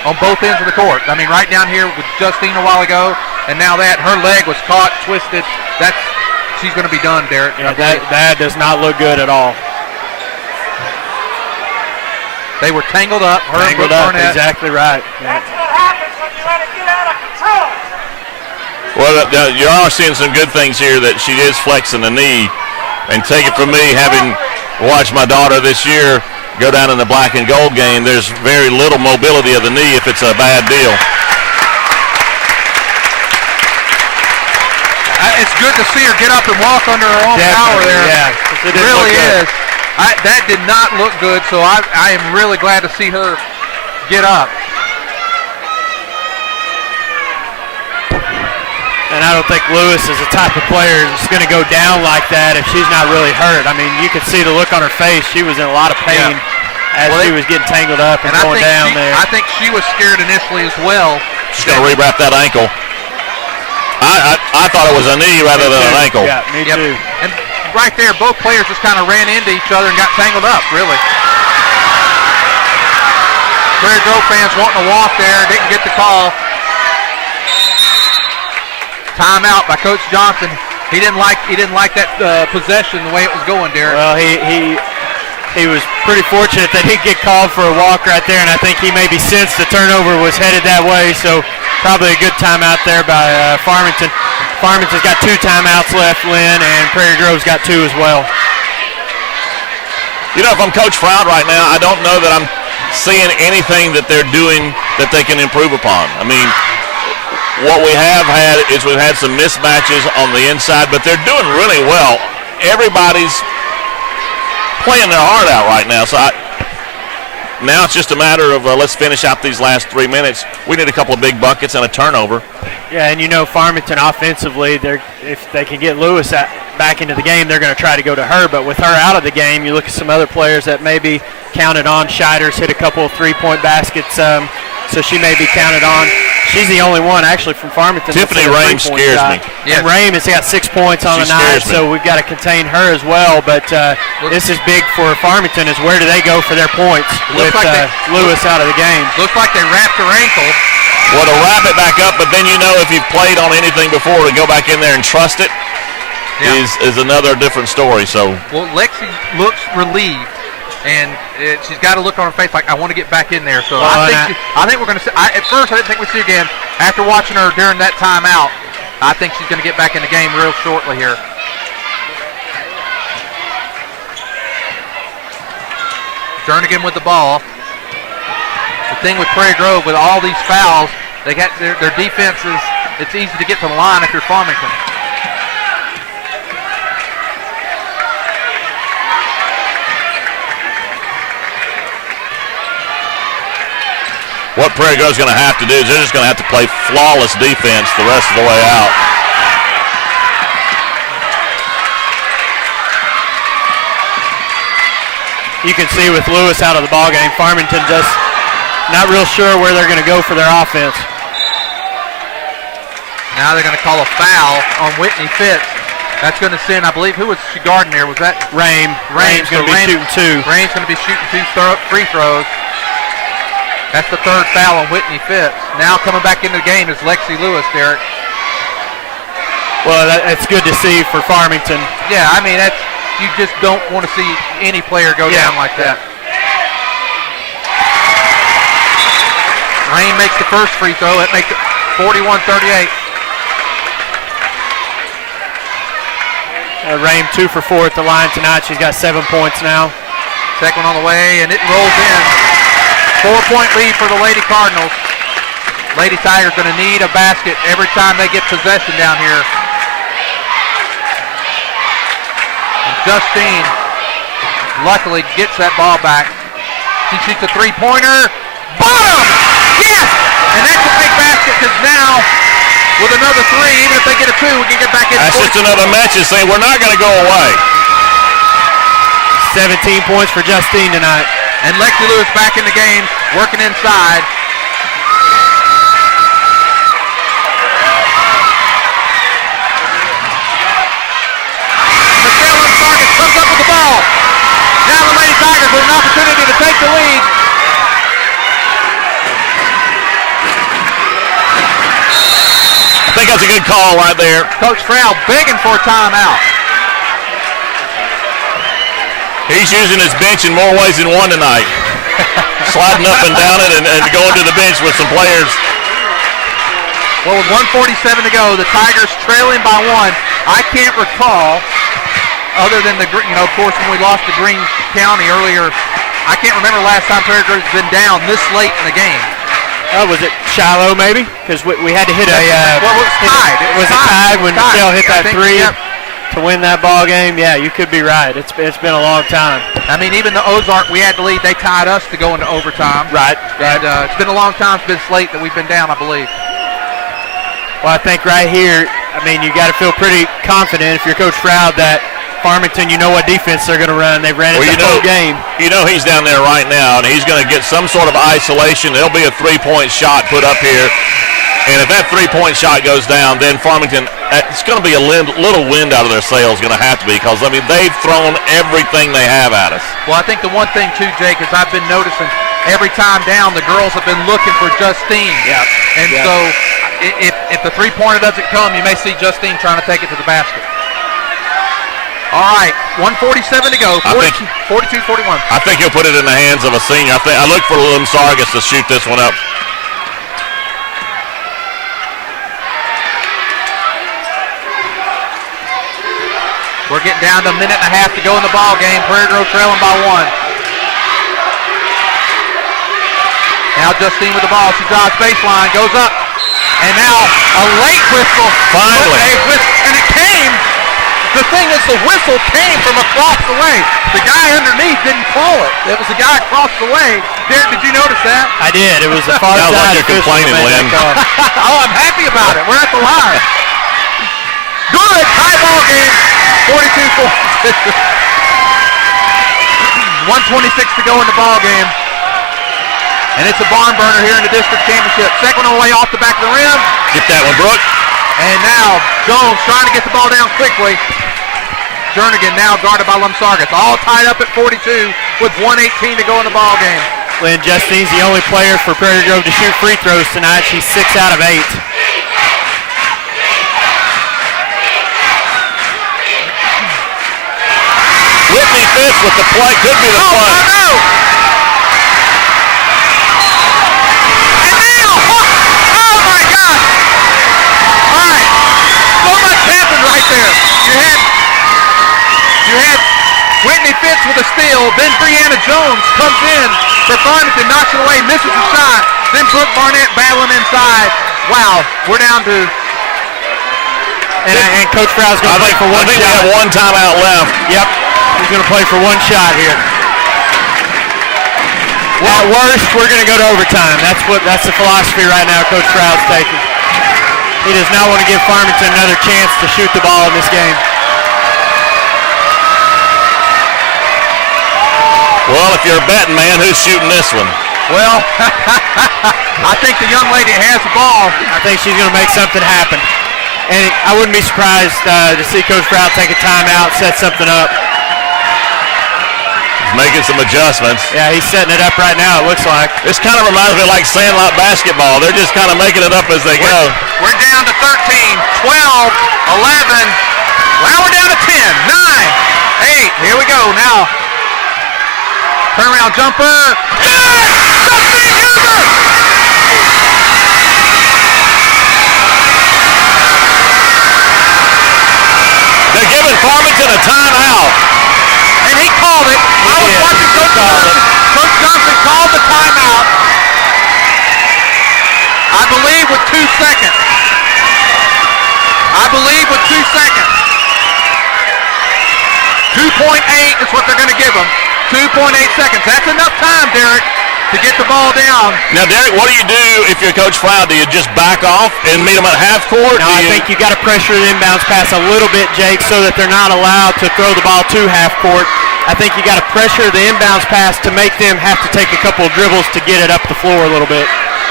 on both ends of the court. I mean, right down here with Justine a while ago, and now that her leg was caught, twisted. She's going to be done, Derek. Yeah, that does not look good at all. They were tangled up. Tangled up, exactly right. Yeah. That's what happens when you let it get out of control. Well, you are seeing some good things here that she is flexing the knee. And take it from me, having watched my daughter this year go down in the black and gold game, there's very little mobility of the knee if it's a bad deal. It's good to see her get up and walk under her own power there. Yeah, it really is. That did not look good, so I am really glad to see her get up. And I don't think Lewis is the type of player that's going to go down like that if she's not really hurt. I mean, you could see the look on her face. She was in a lot of pain as she was getting tangled up and going down there. I think she was scared initially as well. She's going to rewrap that ankle. I thought it was a knee rather than an ankle. Yeah, me too. And right there, both players just kind of ran into each other and got tangled up, really. Prairie Grove fans wanting to walk there, didn't get the call. Timeout by Coach Johnson. He didn't like that possession the way it was going, Derek. Well, he was pretty fortunate that he get called for a walk right there, and I think he maybe sensed the turnover was headed that way, so probably a good timeout there by Farmington. Farmington's got 2 timeouts left, Lynn, and Prairie Grove's got 2 as well. You know, if I'm Coach Froud right now, I don't know that I'm seeing anything that they're doing that they can improve upon. I mean, what we have had is we've had some mismatches on the inside, but they're doing really well. Everybody's playing their heart out right now. So now it's just a matter of let's finish out these last 3 minutes. We need a couple of big buckets and a turnover. Yeah, and you know Farmington offensively, if they can get Lewis back into the game, they're going to try to go to her. But with her out of the game, you look at some other players that may be counted on. Scheiders hit a couple of 3-point baskets, so she may be counted on. She's the only one actually from Farmington. Tiffany Rame scares me. Yes. And Rame has got 6 points on the night, so we've got to contain her as well. But this is big for Farmington is where do they go for their points with Lewis out of the game. Looks like they wrapped her ankle. Well, to wrap it back up, but then you know if you've played on anything before, to go back in there and trust it is another different story. So well, Lexi looks relieved. And she's got a look on her face like, I want to get back in there. So I think we're going to see. At first, I didn't think we'd see again. After watching her during that timeout, I think she's going to get back in the game real shortly here. Jernigan with the ball. The thing with Prairie Grove, with all these fouls, they got their defenses. It's easy to get to the line if you're Farmington. What Prairie Grove's going to have to do is they're just going to have to play flawless defense the rest of the way out. You can see with Lewis out of the ballgame, Farmington just not real sure where they're going to go for their offense. Now they're going to call a foul on Whitney Fitz. That's going to send, I believe, who was guarding there? Was that Rain? Rain's going to be shooting 2. Rain's going to be shooting 2 free throws. That's the third foul on Whitney Fitz. Now coming back into the game is Lexi Lewis, Derek. Well, that's good to see for Farmington. Yeah, I mean, you just don't want to see any player go down like that. Rain makes the first free throw. It makes it 41-38. Rain 2 for 4 at the line tonight. She's got 7 points now. Second one on the way, and it rolls in. 4-point lead for the Lady Cardinals. Lady Tigers going to need a basket every time they get possession down here. And Justine luckily gets that ball back. She shoots a 3-pointer. Bottom! Yes! And that's a big basket because now with another 3, even if they get a 2, we can get back in. That's just another message saying we're not going to go away. 17 points for Justine tonight. And Lexi Lewis back in the game, working inside. Michelle Sargis comes up with the ball. Now the Lady Tigers with an opportunity to take the lead. I think that's a good call right there. Coach Crowd begging for a timeout. He's using his bench in more ways than one tonight. Sliding up and down it and going to the bench with some players. Well, with 1:47 to go, the Tigers trailing by 1. I can't recall, other than of course, when we lost to Greene County earlier, I can't remember the last time Prairie Grove's been down this late in the game. Was it Shiloh maybe? Because we had to hit a. Well, it was tied. It was tied when Michelle hit that 3. Yep. To win that ball game, yeah, you could be right. It's been a long time. I mean, even the Ozark, we had to lead. They tied us to go into overtime. Right. And it's been a long time. It's been late that we've been down, I believe. Well, I think right here, I mean, you got to feel pretty confident if you're Coach Froud that Farmington, you know what defense they're going to run. They've ran it the whole game. You know he's down there right now, and he's going to get some sort of isolation. There'll be a 3-point shot put up here. And if that 3-point shot goes down, then Farmington, it's going to be a little wind out of their sails, going to have to be, because, I mean, they've thrown everything they have at us. Well, I think the one thing, too, Jake, is I've been noticing every time down, the girls have been looking for Justine. Yeah. And so if the 3-pointer doesn't come, you may see Justine trying to take it to the basket. All right, 1:47 to go, 42-41. I think he'll put it in the hands of a senior. I look for Lynn Sargis to shoot this one up. We're getting down to a minute and a half to go in the ball game. Prairie Grove trailing by 1. Now Justine with the ball. She drives baseline, goes up. And now a late whistle. Finally. And it came. The thing is, the whistle came from across the way. The guy underneath didn't call it. It was the guy across the way. Derek, did you notice that? I did. It was the far side. Sounds like you're complaining, Lynn. Oh, I'm happy about it. We're at the line. Good. Tie ball game. 42-42. 1:26 to go in the ball game. And it's a barn burner here in the district championship. Second one away off the back of the rim. Get that one, Brooke. And now Jones trying to get the ball down quickly. Jernigan now guarded by Sargis. All tied up at 42 with 1:18 to go in the ball game. Lynn Justine's the only player for Prairie Grove to shoot free throws tonight. She's 6 out of 8. Whitney Fitz with the play. Could be the play. Oh, no! And now, oh my God! All right, so much happened right there. You had Whitney Fitz with a steal. Then Brianna Jones comes in for Farmington, knocks it away, misses the shot. Then Brooke Barnett battling inside. Wow, we're down to... And Coach Frow's going to play for one shot. I think we have one timeout left. Yep, he's going to play for one shot here. At worst, we're going to go to overtime. That's the philosophy right now Coach Frow's taking. He does not want to give Farmington another chance to shoot the ball in this game. Well, if you're a betting man, who's shooting this one? Well, I think the young lady has the ball. I think she's going to make something happen. And I wouldn't be surprised to see Coach Proud take a timeout, set something up. He's making some adjustments. Yeah, he's setting it up right now, it looks like. This kind of reminds me of like Sandlot basketball. They're just kind of making it up as they go. We're down to 13, 12, 11. Now we're down to 10, 9, 8. Here we go now. Turnaround jumper. Yes! Justine Huber! They're giving Farmington a timeout. And he called it. I was watching Coach Johnson. Coach Johnson called the timeout. I believe with 2 seconds. 2.8 is what they're going to give him. 2.8 seconds. That's enough time, Derek, to get the ball down. Now, Derek, what do you do if you're Coach Floud? Do you just back off and meet them at half court? No, I think you got to pressure the inbounds pass a little bit, Jake, so that they're not allowed to throw the ball to half court. I think you got to pressure the inbounds pass to make them have to take a couple of dribbles to get it up the floor a little bit.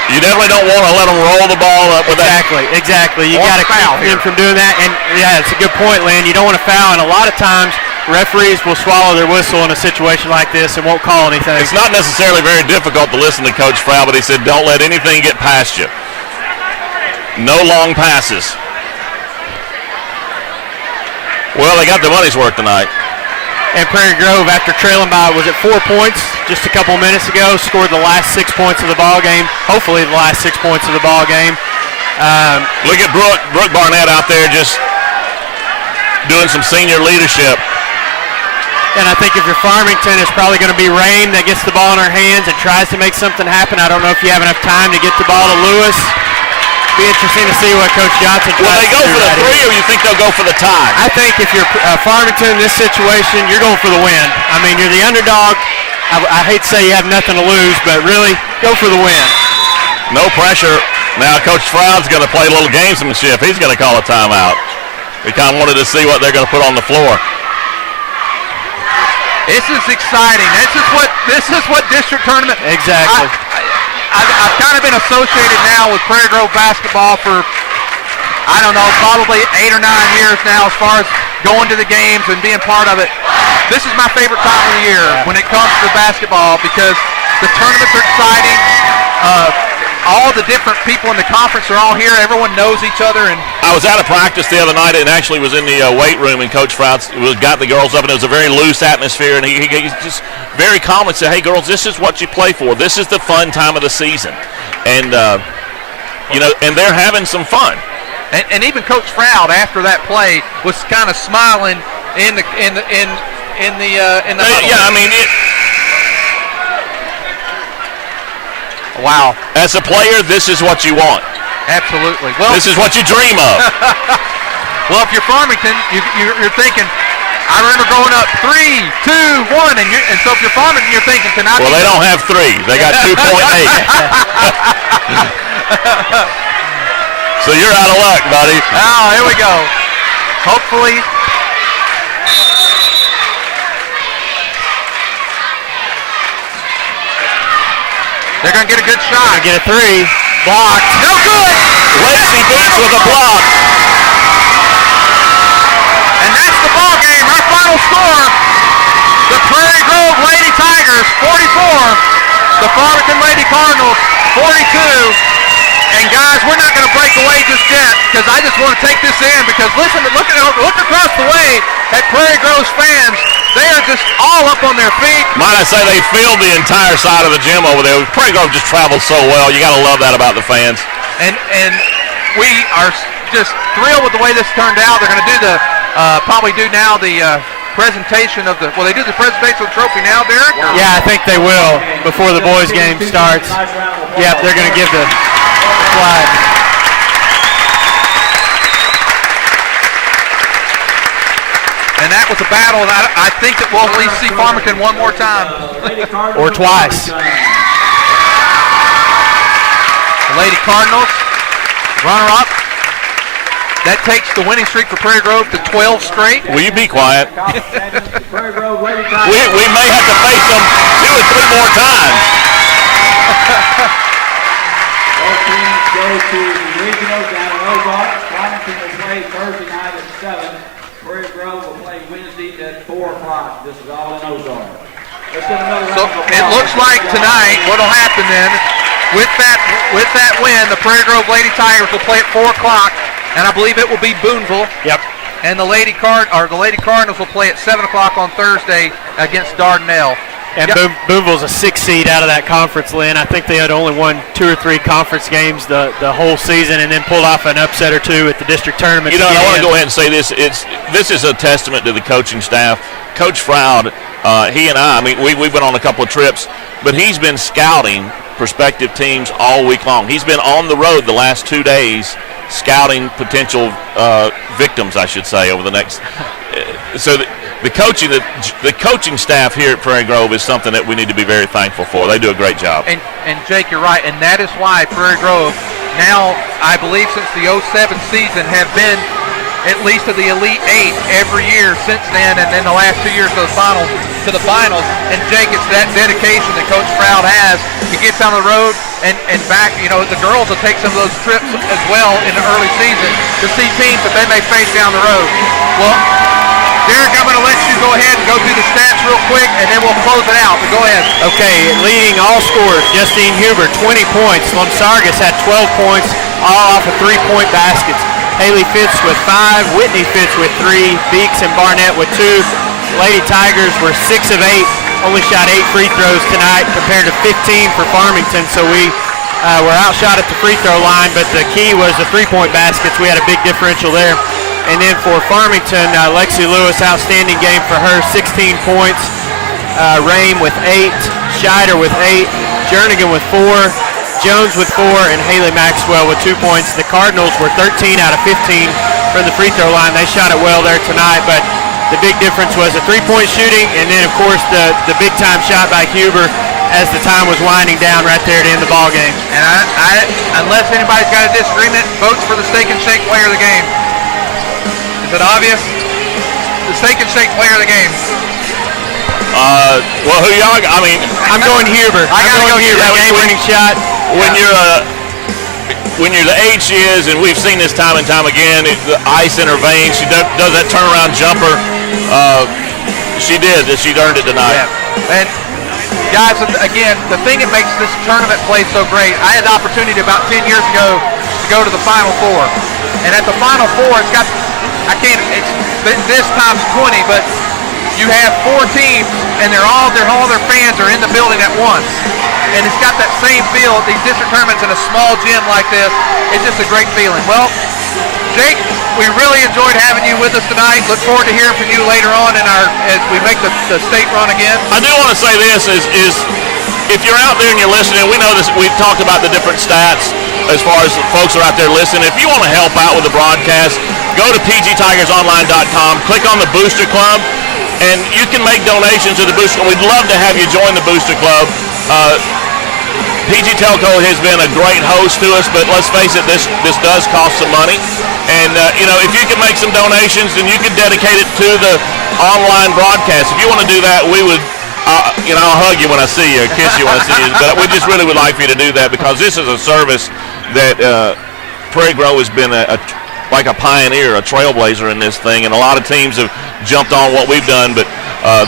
You definitely don't want to let them roll the ball up with Exactly. You got to keep them from doing that. And, yeah, it's a good point, Lynn. You don't want to foul, and a lot of times referees will swallow their whistle in a situation like this and won't call anything. It's not necessarily very difficult to listen to Coach Frau, but he said don't let anything get past you. No long passes. Well, they got the money's worth tonight. And Prairie Grove, after trailing by, was it 4 points just a couple minutes ago, scored the last 6 points of the ball game. Hopefully the last 6 points of the ball game. Look at Brooke Barnett out there just doing some senior leadership. And I think if you're Farmington, it's probably going to be Rain that gets the ball in her hands and tries to make something happen. I don't know if you have enough time to get the ball to Lewis. Be interesting to see what Coach Johnson tries to do. Will they go for the three, or you think they'll go for the tie? I think if you're Farmington in this situation, you're going for the win. I mean, you're the underdog. I hate to say you have nothing to lose, but really, go for the win. No pressure. Now Coach Froud's going to play a little gamesmanship. He's going to call a timeout. We kind of wanted to see what they're going to put on the floor. This is exciting. This is what district tournament. Exactly. I've kind of been associated now with Prairie Grove basketball for, I don't know, probably 8 or 9 years now as far as going to the games and being part of it. This is my favorite time of the year when it comes to basketball because the tournaments are exciting. All the different people in the conference are all here. Everyone knows each other. And I was out of practice the other night and actually was in the weight room, and Coach Froud got the girls up, and it was a very loose atmosphere. And he just very calmly said, "Hey, girls, this is what you play for. This is the fun time of the season." And and they're having some fun. And even Coach Froud after that play was kind of smiling in the huddle. Yeah, I mean it. Wow. As a player, this is what you want. Absolutely. Well, this is what you dream of. Well, if you're Farmington, you're thinking, I remember growing up 3, 2, 1, and so if you're Farmington, you're thinking, can I Well, they don't have 3. They got 2.8. So you're out of luck, buddy. Oh, here we go. Hopefully. They're going to get a good shot. Get a 3. Blocked. No good. Lacey Boots with a block. And that's the ball game. Our final score, the Prairie Grove Lady Tigers 44, the Farmington Lady Cardinals 42. And guys, we're not going to break away just yet because I just want to take this in because look across the way at Prairie Grove's fans. They are just all up on their feet. Might I say they filled the entire side of the gym over there. Prairie Grove just travels so well. You got to love that about the fans. And we are just thrilled with the way this turned out. They're going to do probably do now the presentation of the. Will they do the presentation of the trophy now, Derek? Yeah, I think they will before the boys' game starts. Yep, they're going to give the flag. And that was a battle, and I think that we'll at least see Farmington one more time. Or twice. The Lady Cardinals, runner-up. That takes the winning streak for Prairie Grove to 12 straight. Will you be quiet? we may have to face them 2 or 3 more times. Both teams go to regionals down in Ozark. Farmington will play Thursday night at 7. Prairie Grove will play Wednesday at 4 o'clock. This is all in Ozark. So it looks like tonight what'll happen then, with that win, the Prairie Grove Lady Tigers will play at 4 o'clock, and I believe it will be Boonville. Yep. And the Lady Cardinals will play at 7 o'clock on Thursday against Dardanelle. And Yep. Boonville's a 6 seed out of that conference, Lynn. I think they had only won 2 or 3 conference games the whole season, and then pulled off an upset or 2 at the district tournament. You know, I want to go ahead and say this. This is a testament to the coaching staff. Coach Froud, he and I mean, we've been on a couple of trips, but he's been scouting prospective teams all week long. He's been on the road the last 2 days scouting potential victims, I should say, over the next. So the coaching staff here at Prairie Grove is something that we need to be very thankful for. They do a great job. And Jake, you're right, and that is why Prairie Grove now, I believe since the 07 season, have been at least to the Elite 8 every year since then, and then the last 2 years to the finals. And Jake, it's that dedication that Coach Proud has. He gets on the road and back. You know, the girls will take some of those trips as well in the early season to see teams that they may face down the road. Well, Derek, I'm going to let you go ahead and go through the stats real quick, and then we'll close it out. But go ahead. Okay, leading all scorers, Justine Huber, 20 points. Lomsargas had 12 points, all off of 3-point baskets. Haley Fitz with 5, Whitney Fitz with 3, Beeks and Barnett with 2. Lady Tigers were 6 of 8, only shot 8 free throws tonight compared to 15 for Farmington. So we were outshot at the free throw line, but the key was the 3-point baskets. We had a big differential there. And then for Farmington, Lexi Lewis, outstanding game for her, 16 points. Rame with 8, Scheider with 8, Jernigan with 4, Jones with 4, and Haley Maxwell with 2 points. The Cardinals were 13 out of 15 from the free throw line. They shot it well there tonight, but the big difference was the 3-point shooting, and then, of course, the big-time shot by Huber as the time was winding down right there to end the ball game. And I unless anybody's got a disagreement, votes for the Steak and Shake player of the game. Is it obvious? The Steak and Shake player of the game. Well, who y'all? I mean, I'm going Huber. I gotta go Huber. Game-winning shot. when you're the age she is, and we've seen this time and time again, the ice in her veins. She does that turnaround jumper. She did. She earned it tonight. Yeah. And guys, again, the thing that makes this tournament play so great, I had the opportunity about 10 years ago to go to the Final Four, and at the Final Four, it's this times 20, but you have 4 teams, and all their fans are in the building at once. And it's got that same feel at these district tournaments in a small gym like this. It's just a great feeling. Well, Jake, we really enjoyed having you with us tonight. Look forward to hearing from you later on as we make the state run again. I do want to say this is if you're out there and you're listening, we know this. We've talked about the different stats as far as the folks are out there listening. If you want to help out with the broadcast, go to pgtigersonline.com, click on the Booster Club, and you can make donations to the Booster Club. We'd love to have you join the Booster Club. PG Telco has been a great host to us, but let's face it, this does cost some money. And, if you can make some donations, then you can dedicate it to the online broadcast. If you want to do that, we would, I'll hug you when I see you, kiss you when I see you. But we just really would like for you to do that, because this is a service that Prairie Grove has been like a pioneer, a trailblazer in this thing. And a lot of teams have jumped on what we've done. But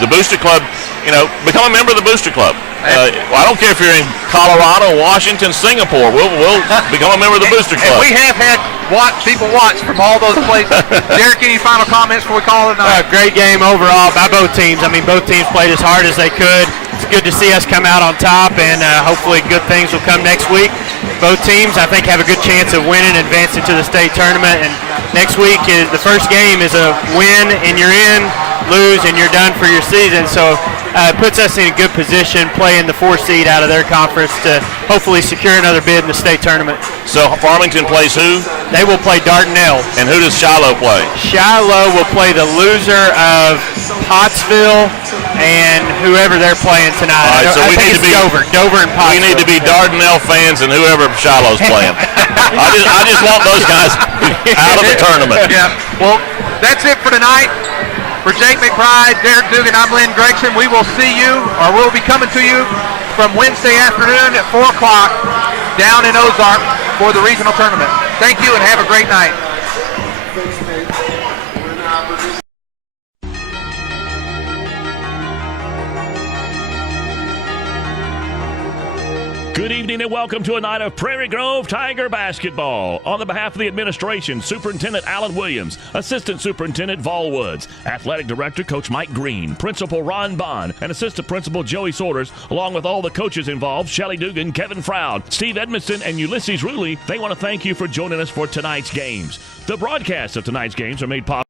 the Booster Club, become a member of the Booster Club. I don't care if you're in Colorado, Washington, Singapore. We'll become a member of the Booster Club. And we have had people watch from all those places. Derek, any final comments before we call it a night? Great game overall by both teams. I mean, both teams played as hard as they could. It's good to see us come out on top, and hopefully good things will come next week. Both teams, I think, have a good chance of winning and advancing to the state tournament. And next week, the first game is a win, and you're in. lose and you're done for your season. So it puts us in a good position playing the 4 seed out of their conference to hopefully secure another bid in the state tournament. So Farmington plays who? They will play Dardanelle. And who does Shiloh play? Shiloh will play the loser of Pottsville and whoever they're playing tonight. All right, so we need to be Dover and Pottsville. We need to be Dardanelle fans and whoever Shiloh's playing. I just want those guys out of the tournament. Yeah. Well, that's it for tonight. For Jake McBride, Derek Dugan, I'm Lynn Gregson. We will see you, or we'll be coming to you from Wednesday afternoon at 4 o'clock down in Ozark for the regional tournament. Thank you and have a great night. Good evening and welcome to a night of Prairie Grove Tiger basketball. On the behalf of the administration, Superintendent Alan Williams, Assistant Superintendent Vol Woods, Athletic Director Coach Mike Green, Principal Ron Bond, and Assistant Principal Joey Saunders, along with all the coaches involved, Shelly Dugan, Kevin Froud, Steve Edmondson, and Ulysses Ruley, they want to thank you for joining us for tonight's games. The broadcasts of tonight's games are made possible